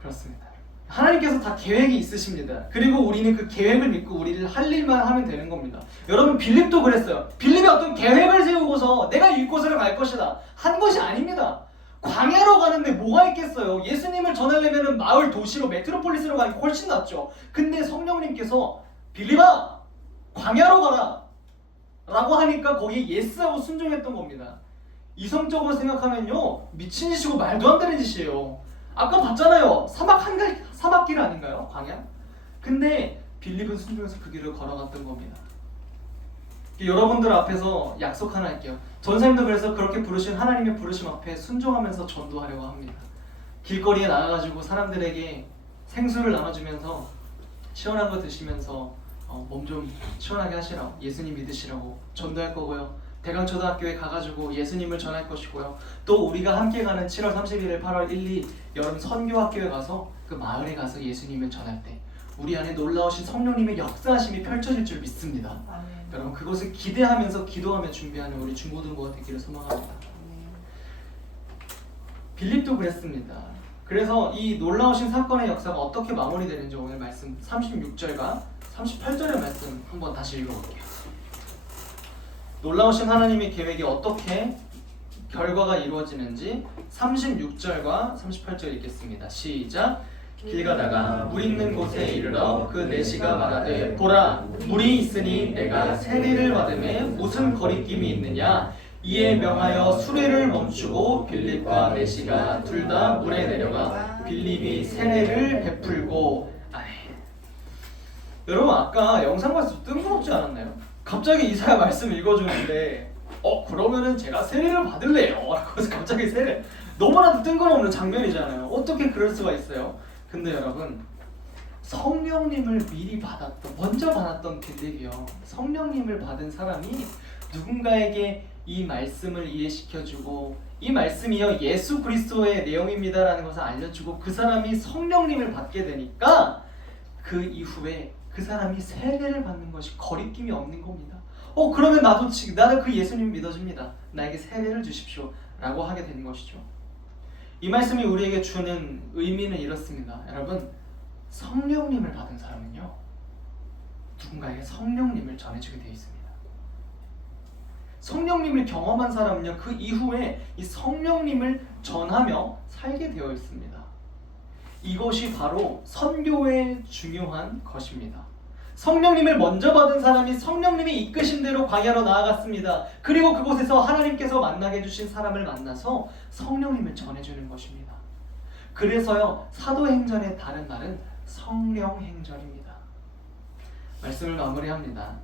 그렇습니다. 하나님께서 다 계획이 있으십니다. 그리고 우리는 그 계획을 믿고 우리를 할 일만 하면 되는 겁니다. 여러분 빌립도 그랬어요. 빌립이 어떤 계획을 세우고서 내가 이곳으로 갈 것이다 한 것이 아닙니다. 광야로 가는데 뭐가 있겠어요. 예수님을 전하려면 마을 도시로 메트로폴리스로 가는 게 훨씬 낫죠. 근데 성령님께서 빌립아 광야로 가라 라고 하니까 거기에 예스하고 순종했던 겁니다. 이성적으로 생각하면요 미친 짓이고 말도 안 되는 짓이에요. 아까 봤잖아요. 사막길 아닌가요? 광야? 근데 빌립은 순종해서 그 길을 걸어갔던 겁니다. 여러분들 앞에서 약속 하나 할게요. 전사님도 그래서 그렇게 부르신 하나님의 부르심 앞에 순종하면서 전도하려고 합니다. 길거리에 나가가지고 사람들에게 생수를 나눠주면서 시원한 거 드시면서 몸 좀 시원하게 하시라고 예수님 믿으시라고 전도할 거고요. 대강초등학교에 가가지고 예수님을 전할 것이고요. 또 우리가 함께 가는 7월 31일, 8월 1, 2 여름 선교학교에 가서 그 마을에 가서 예수님을 전할 때 우리 안에 놀라우신 성령님의 역사하심이 펼쳐질 줄 믿습니다. 여러분 그것을 기대하면서 기도하며 준비하는 우리 중고등부가 되기를 소망합니다. 빌립도 그랬습니다. 그래서 이 놀라우신 사건의 역사가 어떻게 마무리되는지 오늘 말씀 36절과 38절의 말씀 한번 다시 읽어볼게요. 놀라우신 하나님의 계획이 어떻게 결과가 이루어지는지 36절과 38절 읽겠습니다. 시작! 길 가다가 물 있는 곳에 이르러 그 내시가 말하되 보라 물이 있으니 내가 세례를 받음에 무슨 거리낌이 있느냐. 이에 명하여 수레를 멈추고 빌립과 내시가 둘 다 물에 내려가 빌립이 세례를 베풀고. 여러분 아까 영상 봤을 때 뜬금없지 않았나요? 갑자기 이사야 말씀 읽어주는데 그러면은 제가 세례를 받을래요 라고 해서 갑자기 세례. 너무나도 뜬금없는 장면이잖아요. 어떻게 그럴 수가 있어요? 근데 여러분 성령님을 미리 먼저 받았던 빌립이요. 성령님을 받은 사람이 누군가에게 이 말씀을 이해시켜주고 이 말씀이요 예수 그리스도의 내용입니다라는 것을 알려주고 그 사람이 성령님을 받게 되니까 그 이후에 그 사람이 세례를 받는 것이 거리낌이 없는 겁니다. 그러면 나는 그 예수님 믿어줍니다. 나에게 세례를 주십시오 라고 하게 되는 것이죠. 이 말씀이 우리에게 주는 의미는 이렇습니다. 여러분, 성령님을 받은 사람은요 누군가에게 성령님을 전해주게 되어 있습니다. 성령님을 경험한 사람은요 그 이후에 이 성령님을 전하며 살게 되어 있습니다. 이것이 바로 선교의 중요한 것입니다. 성령님을 먼저 받은 사람이 성령님이 이끄신 대로 광야로 나아갔습니다. 그리고 그곳에서 하나님께서 만나게 해주신 사람을 만나서 성령님을 전해주는 것입니다. 그래서요 사도행전의 다른 말은 성령행전입니다. 말씀을 마무리합니다.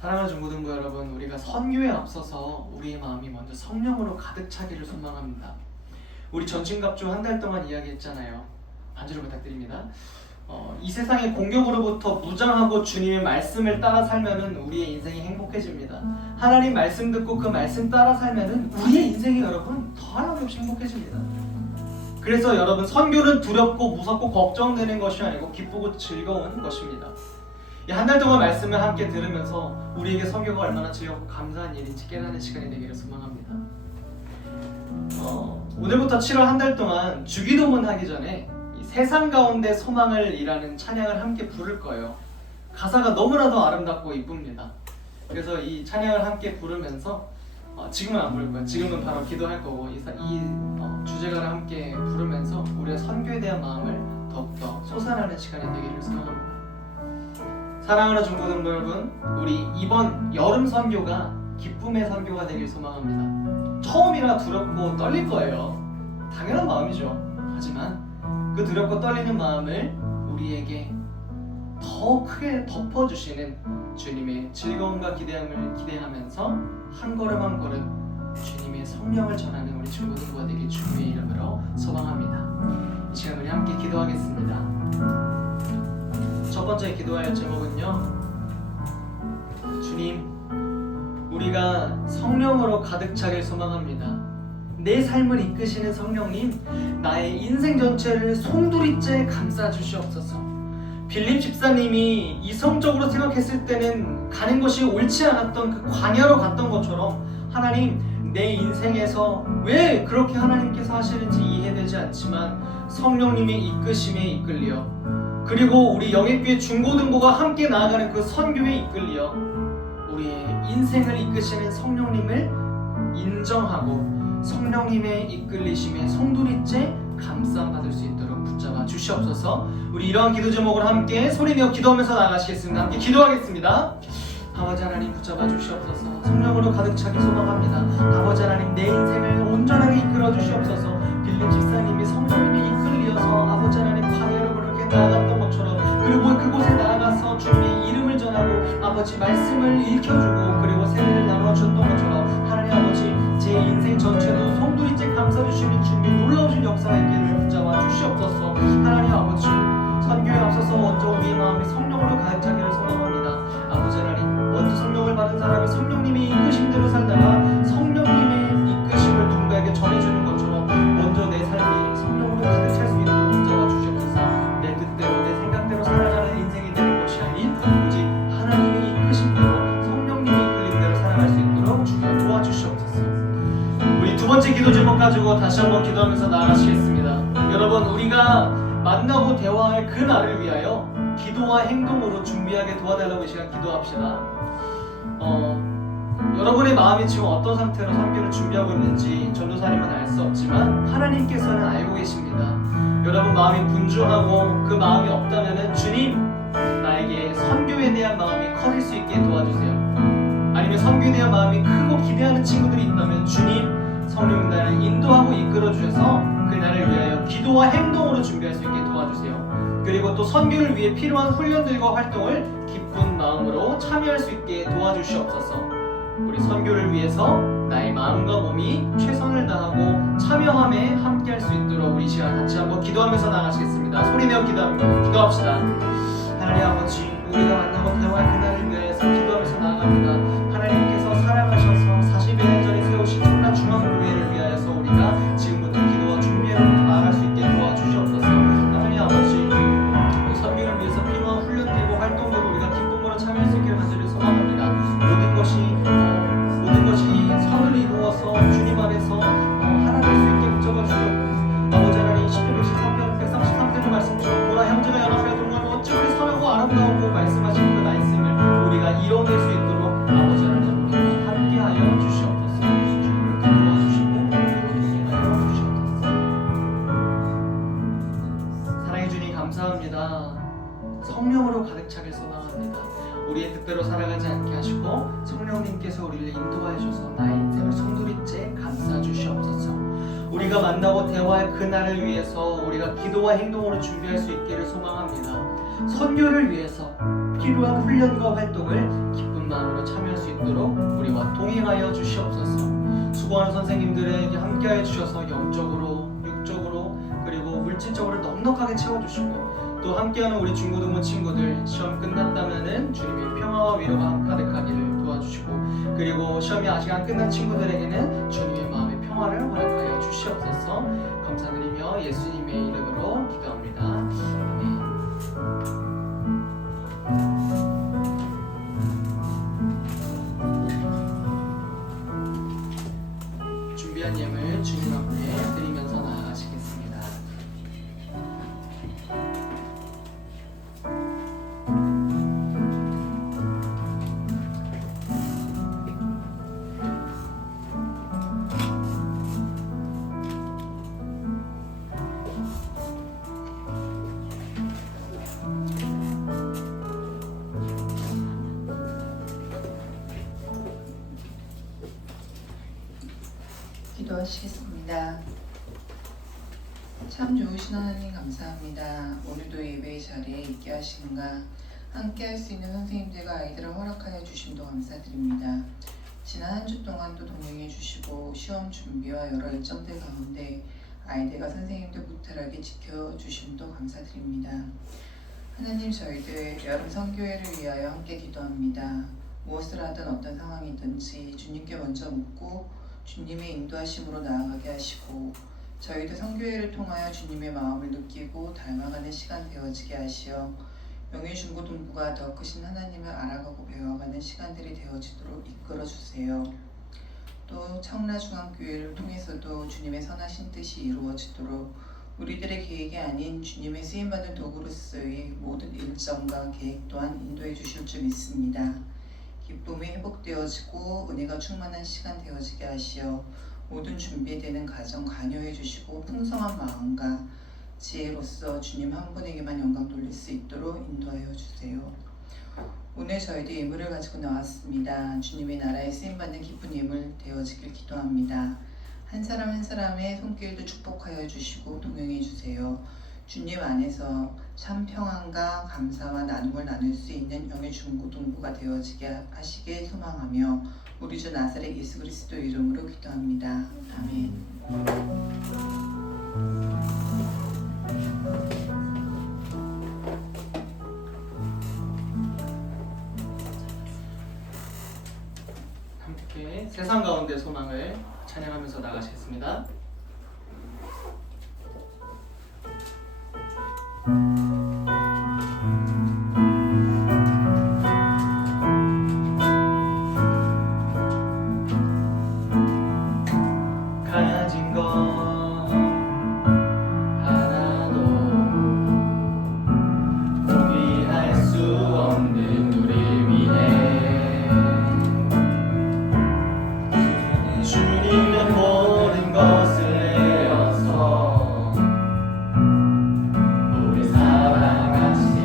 사랑하는 중고등부 여러분, 우리가 선교에 앞서서 우리의 마음이 먼저 성령으로 가득 차기를 소망합니다. 우리 전신갑주 한 달 동안 이야기했잖아요. 반주를 부탁드립니다. 이 세상의 공격으로부터 무장하고 주님의 말씀을 따라 살면은 우리의 인생이 행복해집니다. 하나님 말씀 듣고 그 말씀 따라 살면은 우리의 인생이 여러분 더할 나위 없이 행복해집니다. 그래서 여러분, 선교는 두렵고 무섭고 걱정되는 것이 아니고 기쁘고 즐거운 것입니다. 한 달 동안 말씀을 함께 들으면서 우리에게 선교가 얼마나 즐겁고 감사한 일인지 깨닫는 시간이 되기를 소망합니다. 오늘부터 7월 한 달 동안 주기도문 하기 전에 이 세상 가운데 소망을 이라는 찬양을 함께 부를 거예요. 가사가 너무나도 아름답고 이쁩니다. 그래서 이 찬양을 함께 부르면서 지금은 안 부를 거예요. 지금은 바로 기도할 거고 이 주제가를 함께 부르면서 우리의 선교에 대한 마음을 더욱더 솟아나는 시간이 되기를 소망합니다. 사랑하는 중고등부 여러분, 우리 이번 여름 선교가 기쁨의 선교가 되길 소망합니다. 처음이라 두렵고 떨릴 거예요. 당연한 마음이죠. 하지만 그 두렵고 떨리는 마음을 우리에게 더 크게 덮어주시는 주님의 즐거움과 기대함을 기대하면서 한 걸음 한 걸음 주님의 성령을 전하는 우리 중고등부가 되길 주님의 이름으로 소망합니다. 이 시간 우리 함께 기도하겠습니다. 첫 번째 기도할 제목은요, 주님, 우리가 성령으로 가득 차길 소망합니다. 내 삶을 이끄시는 성령님, 나의 인생 전체를 송두리째 감싸주시옵소서. 빌립 집사님이 이성적으로 생각했을 때는 가는 것이 옳지 않았던 그 광야로 갔던 것처럼 하나님, 내 인생에서 왜 그렇게 하나님께서 하시는지 이해되지 않지만 성령님의 이끄심에 이끌려, 그리고 우리 영예교회 중고등부가 함께 나아가는 그 선교에 이끌려 우리의 인생을 이끄시는 성령님을 인정하고 성령님의 이끌리심에 송두리째 감싸받을 수 있도록 붙잡아 주시옵소서. 우리 이러한 기도 제목을 함께 소리내어 기도하면서 나가시겠습니다. 함께 기도하겠습니다. 아버지 하나님, 붙잡아 주시옵소서. 성령으로 가득 차기 소망합니다. 아버지 하나님, 내 인생을 온전하게 이끌어 주시옵소서. 빌립 집사님이 성령님이 이끌려서 아버지 하나님 광야로 그렇게 나아갔던 것처럼, 그리고 그곳에 나아가서 주님의 이름을 전하고 아버지 말씀을 읽혀주고 그리고 세례를 나눠줬던 것처럼 하나님 아버지, 제 인생 전체도 송두리째 감싸주시는 주님의 놀라우신 역사가 있기를 붙잡아 주시옵소서. 하나님 아버지, 선교에 앞서서 먼저 우리의 마음이 성령으로 가득 차기를 소망합니다. 아버지 하나님, 먼저 성령을 받은 사람이 성령님이 이끄심대로 살다가 성령님의 이끄심을 누군가에게 전해주는 것처럼 먼저 내 삶이 성령으로 가득 찰 수 있도록 붙잡아 주시옵소서. 내 뜻대로 내 생각대로 살아가는 인생이 되는 것이 아닌 오직 하나님의 이끄심대로 성령님의 이끌림대로 살아갈 수 있도록 주여 도와주시옵소서. 우리 두 번째 기도 제목 가지고 다시 한번 기도하면서 나아가시겠습니다. 여러분, 우리가 만나고 대화할 그 날을 위하여 기도와 행동으로 준비하게 도와달라고 이 시간 기도합시다. 여러분의 마음이 지금 어떤 상태로 선교를 준비하고 있는지 전도사님은 알 수 없지만 하나님께서는 알고 계십니다. 여러분 마음이 분주하고 그 마음이 없다면 주님, 나에게 선교에 대한 마음이 커질 수 있게 도와주세요. 아니면 선교에 대한 마음이 크고 기대하는 친구들이 있다면 주님, 성령 나를 인도하고 이끌어 주셔서 그날을 위하여 기도와 행동으로 준비할 수 있게 도와주세요. 그리고 또 선교를 위해 필요한 훈련들과 활동을 기쁜 마음으로 참여할 수 있게 도와주시옵소서. 우리 선교를 위해서 나의 마음과 몸이 최선을 다하고 참여함에 함께할 수 있도록 우리 시간 같이 한번 기도하면서 나가시겠습니다. 소리내어 기도합시다. 하나님 아버지, 우리가 만나고 대화할 그날을 위해서 기도하면서 나아갑니다. 하나님께서 사랑하는 감사합니다. 성령으로 가득 차길 소망합니다. 우리의 뜻대로 살아가지 않게 하시고 성령님께서 우리를 인도하여 주셔서 나의 인생을 송두리째 감싸 주시옵소서. 우리가 만나고 대화할 그날을 위해서 우리가 기도와 행동으로 준비할 수 있기를 소망합니다. 선교를 위해서 필요한 훈련과 활동을 기쁜 마음으로 참여할 수 있도록 우리와 동행하여 주시옵소서. 수고하는 선생님들에게 함께하여 주셔서 영적으로, 육적으로, 그리고 물질적으로 넉넉하게 채워주시고, 또 함께하는 우리 중고등부 친구들 시험 끝났다면은 주님의 평화와 위로가 가득하기를 도와주시고, 그리고 시험이 아직 안 끝난 친구들에게는 주님의 마음의 평화를 허락하여 주시옵소서. 감사드리며 예수님의 이름으로 기도합니다. 아멘. 준비한 예물 주님 앞에 드리면서 나아가시겠습니다. 기도하시겠습니다. 참 좋으신 하나님 감사합니다. 오늘도 예배의 자리에 있게 하시는가 함께 할 수 있는 선생님들과 아이들을 허락하여 주심도 감사드립니다. 지난 한 주 동안도 동행해 주시고 시험 준비와 여러 일정들 가운데 아이들과 선생님들 무탈하게 지켜주심도 감사드립니다. 하나님, 저희들 여름 선교회를 위하여 함께 기도합니다. 무엇을 하든 어떤 상황이든지 주님께 먼저 묻고 주님의 인도하심으로 나아가게 하시고, 저희도 선교회를 통하여 주님의 마음을 느끼고 닮아가는 시간 되어지게 하시어 영의 중고등부가 더 크신 하나님을 알아가고 배워가는 시간들이 되어지도록 이끌어주세요. 또 청라중앙교회를 통해서도 주님의 선하신 뜻이 이루어지도록 우리들의 계획이 아닌 주님의 쓰임받은 도구로서의 모든 일정과 계획 또한 인도해 주실 줄 믿습니다. 기쁨이 회복되어지고 은혜가 충만한 시간 되어지게 하시어 모든 준비되는 가정 관여해 주시고 풍성한 마음과 지혜로서 주님 한 분에게만 영광 돌릴 수 있도록 인도하여 주세요. 오늘 저희도 예물을 가지고 나왔습니다. 주님의 나라에 쓰임받는 기쁜 예물 되어지길 기도합니다. 한 사람 한 사람의 손길도 축복하여 주시고 동행해 주세요. 주님 안에서 참 평안과 감사와 나눔을 나눌 수 있는 영의 중고등부가 되어지게 하시길 소망하며 우리 주 나사렛 예수 그리스도 이름으로 기도합니다. 아멘. 함께 세상 가운데 소망을 찬양하면서 나가시겠습니다. 가진 것 하나도 포기할 수 없는 우리를 위해 주님의 모든 것을 내어서 우리 사랑하시네.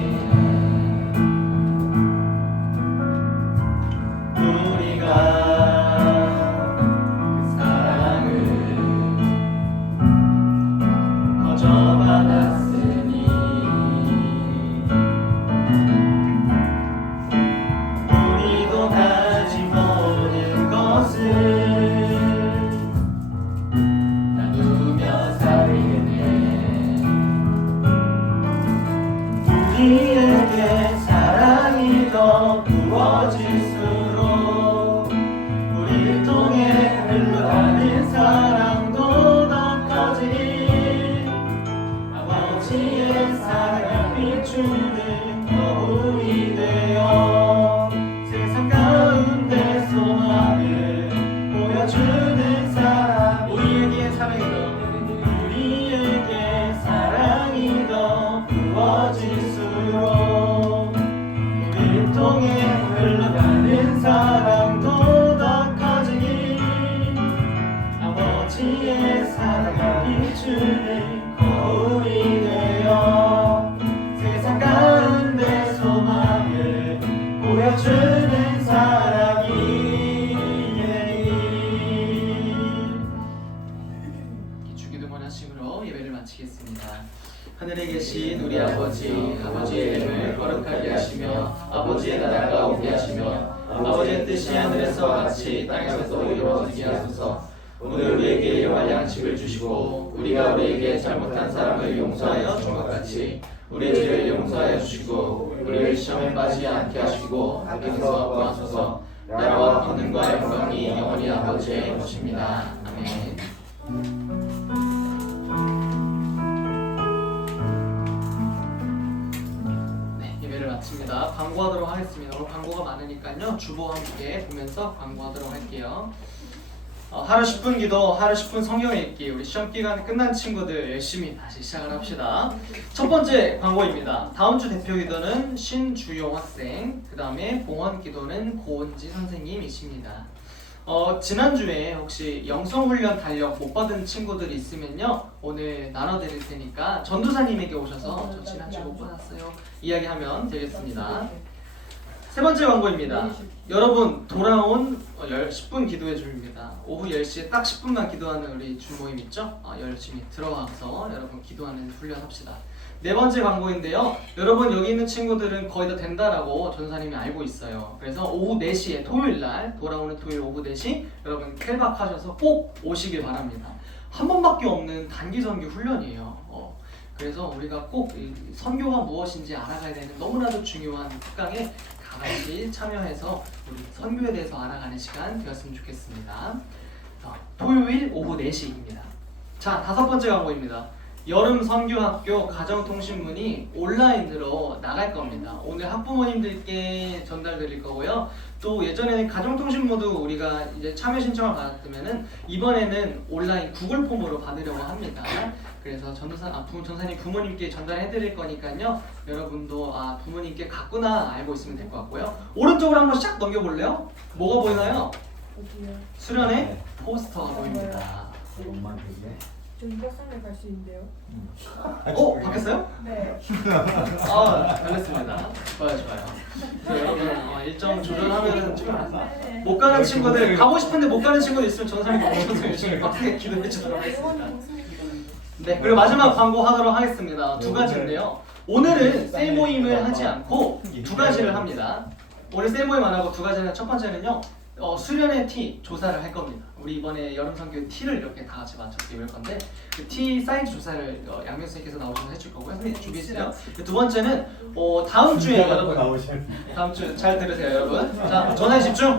우리가 받았으니 우리도 가진 모든 것을 나누며 살리네. 우리에게 사랑이 더 부어질수록 우리를 통해 흘러가는 사랑도 더 커지니 아버지의 사랑을 비추는 거울이 되어 세상 가운데 소망을 보여주는 사람. 우리에게 사랑이 더 부어질수록 우리를 통해 흘러가는 사랑도 더 커지니 아버지의 사랑을 비추는 거울이 되어 하늘에 계신 우리 아버지의 이름을 거룩하게 하시며 아버지의 나라가 오게 하시며 아버지의 뜻이 하늘에서와 같이 땅에서도 이루어지게 하소서. 오늘 우리에게 일용할 양식을 주시고 우리가 우리에게 잘못한 사람을 용서하여 준 것 같이 우리의 죄를 용서하여 주시고 우리를 시험에 빠지지 않게 하시고 악에서 구하소서. 나라와 권능과 영광이 영원히 아버지의 것입니다. 아멘. 네, 예배를 마칩니다. 광고하도록 하겠습니다. 오늘 광고가 많으니까요. 주보와 함께 보면서 광고하도록 할게요. 하루 10분 기도, 하루 10분 성경 읽기. 우리 시험 기간 끝난 친구들 열심히 다시 시작을 합시다. 첫 번째 광고입니다. 다음 주 대표 기도는 신주용 학생, 그 다음에 봉헌 기도는 고은지 선생님이십니다. 지난주에 혹시 영성훈련 달력 못 받은 친구들이 있으면요, 오늘 나눠드릴 테니까 전도사님에게 오셔서 저 지난주 못 받았어요 이야기하면 되겠습니다. 세 번째 광고입니다. 여러분 돌아온 10분 기도회 중입니다. 오후 10시에 딱 10분만 기도하는 우리 주모임 있죠? 열심히 들어가서 여러분 기도하는 훈련합시다. 네 번째 광고인데요. 여러분 여기 있는 친구들은 거의 다 된다라고 전사님이 알고 있어요. 그래서 오후 4시에 토요일날 돌아오는 토요일 오후 4시 여러분 켈박하셔서 꼭 오시길 바랍니다. 한 번밖에 없는 단기 선교 훈련이에요. 그래서 우리가 꼭 이 선교가 무엇인지 알아가야 되는 너무나도 중요한 특강에 같이 참여해서 우리 선교에 대해서 알아가는 시간 되었으면 좋겠습니다. 토요일 오후 4시입니다. 자, 다섯 번째 광고입니다. 여름 선교학교 가정통신문이 온라인으로 나갈 겁니다. 오늘 학부모님들께 전달드릴 거고요. 또 예전에는 가정통신문도 우리가 이제 참여 신청을 받았으면은 이번에는 온라인 구글 폼으로 받으려고 합니다. 그래서 전사님 부모님께 전달해드릴 거니까요. 여러분도 부모님께 갔구나 알고 있으면 될 것 같고요. 오른쪽으로 한번 샥 넘겨볼래요? 뭐가 보이나요? 수련회 포스터가 보입니다. 좀 버스에 갈 수 있는데요. 바뀌었어요? 네. 잘했습니다. 좋아요. 여러분 일정 조절하면 못 가는 친구들, 가고 싶은데 못 가는 친구들 있으면 전사님 오셔서 열심히 빡세게 기도해 주도록 하겠습니다. 네, 그리고 마지막 광고 하도록 하겠습니다. 두 가지인데요. 오늘은 셀 모임을 하지 않고 두 가지를 합니다. 오늘 셀 모임 안 하고 두 가지는, 첫 번째는요. 수련회 티 조사를 할 겁니다. 우리 이번에 여름 선교 티를 이렇게 다 같이 맞춰서 입을 건데 그 티 사이즈 조사를 양명 선생님께서 나오셔서 해줄 거고요. 선생님 준비해주세요. 두 번째는 다음 주에 여러분, 다음 주 잘 들으세요 여러분. 자, 전화에 집중.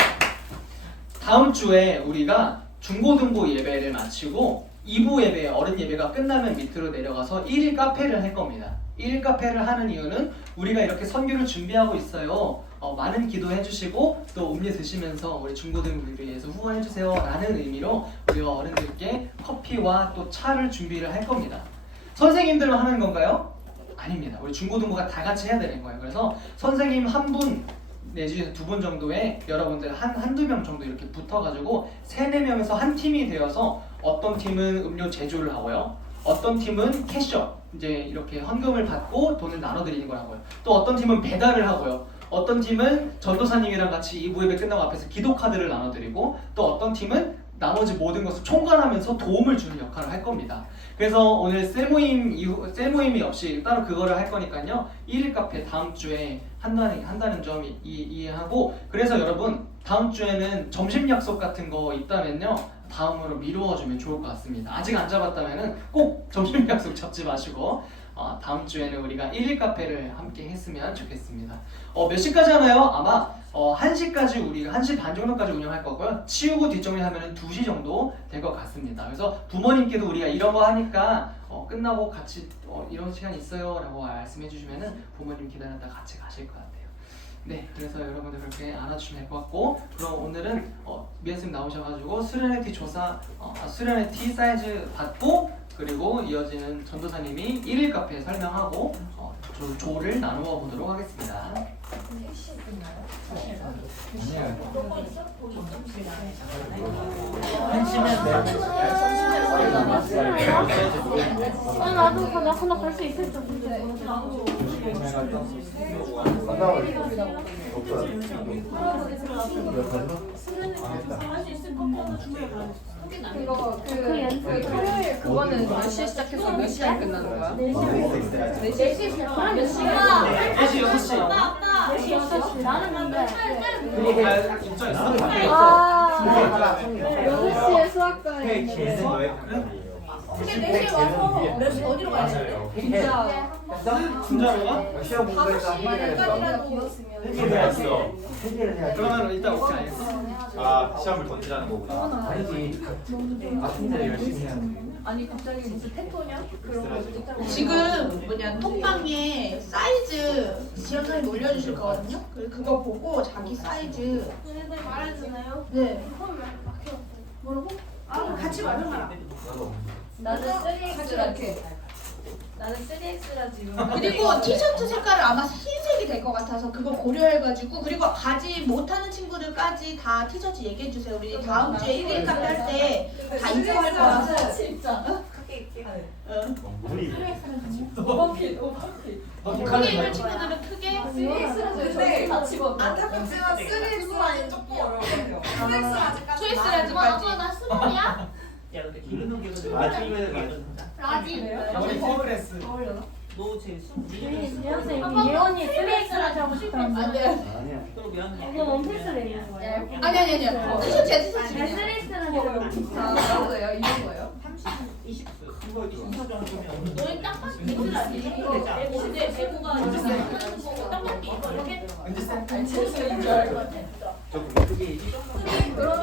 다음 주에 우리가 중고등부 예배를 마치고 2부 예배, 어른 예배가 끝나면 밑으로 내려가서 1일 카페를 할 겁니다. 1일 카페를 하는 이유는 우리가 이렇게 선교를 준비하고 있어요. 많은 기도해 주시고 또 음료 드시면서 우리 중고등부를 위해서 후원해 주세요 라는 의미로 우리가 어른들께 커피와 또 차를 준비를 할 겁니다. 선생님들만 하는 건가요? 아닙니다. 우리 중고등부가 다 같이 해야 되는 거예요. 그래서 선생님 한 분 내지 두 분 정도의 여러분들 한두 명 정도 이렇게 붙어가지고 3-4명에서 한 팀이 되어서 어떤 팀은 음료 제조를 하고요. 어떤 팀은 캐셔, 이제 이렇게 헌금을 받고 돈을 나눠드리는 거라고요. 또 어떤 팀은 배달을 하고요. 어떤 팀은 전도사님이랑 같이 2부 예배 끝나고 앞에서 기도 카드를 나눠드리고 또 어떤 팀은 나머지 모든 것을 총괄하면서 도움을 주는 역할을 할 겁니다. 그래서 오늘 셀 모임이 없이 따로 그거를 할 거니까요. 1일 카페 다음 주에 한다는 점 이해하고, 그래서 여러분 다음 주에는 점심 약속 같은 거 있다면요. 다음으로 미루어주면 좋을 것 같습니다. 아직 안 잡았다면은 꼭 점심 약속 잡지 마시고 다음 주에는 우리가 1일 카페를 함께 했으면 좋겠습니다. 몇 시까지 하나요? 아마 1시까지 우리가 1시 반 정도까지 운영할 거고요. 치우고 뒷정리하면 2시 정도 될 것 같습니다. 그래서 부모님께도 우리가 이런 거 하니까 끝나고 같이 이런 시간 있어요 라고 말씀해 주시면은 부모님 기다렸다 같이 가실 것 같아요. 네, 그래서 여러분들 그렇게 알아주시면 될 것 같고, 그럼 오늘은 미연쌤 나오셔가지고 수련회 티 조사, 수련회 티 사이즈 받고, 그리고 이어지는 전도사님이 1일 카페 설명하고 조를 나누어 보도록 하겠습니다. 나도 하나 갈 수 있을지 모르겠어. 할수 있을 것 같아서 준비해 가야겠어. 그거 토요일 그거는 몇 시에 시작해서 몇 시에 끝나는 거야? 4시 시작. 몇 시간? 4시 6시 4시 6시. 나는 근데 입장했어. 6시에 수학과에 걔는 있는데. 너의 근데 4시에 와서 어디로 가야 돼? 진짜로 가? 시험 공부해서 시간이라도 비웠으면. 해결했어. 그러면 일단 오케이 알겠어. 아 시험을 던지라는 거구나. 아니지. 아침에 열심히 해야 돼. 아니 갑자기 무슨 테토냐? 지금 톡방에 사이즈 지원사님 올려주실 거거든요. 그거 보고 자기 사이즈 얘네들 말해주나요? 네. 뭐라고? 아 같이 말해봐라. 나는 3X라 나는 3X라 지금. 그리고 티셔츠 색깔은 아마 흰색이 될 것 같아서 그거 고려해가지고 그리고 가지 못하는 친구들까지 다 티셔츠 얘기해 주세요. 우리 다음 주에 1일 카페 할 때 다 인포할 거라서. 진짜. 크게 입을 친구들은 크게. 3X라 저희 다 집어. 안타깝지만 3X가 아닌 조금 어려워요. 3X 아직까지. 트위스라지까지. 나 스몰이야? 라지. 머리 피브레스. 예원이 3X라지 하고 싶다는데. 안 돼. 이건 원피스를 얘기하는 거예요? 아니. 티셔츠야 티셔츠. 3X라지 하고 싶다. 이거예요? 이런 거예요? 너희 딱 봐도 믹스 아니야? 이거 근데 대구가 딱 봐도 이거 이렇게 언제 쌤? 제수인 줄 알고. 저 크게 그런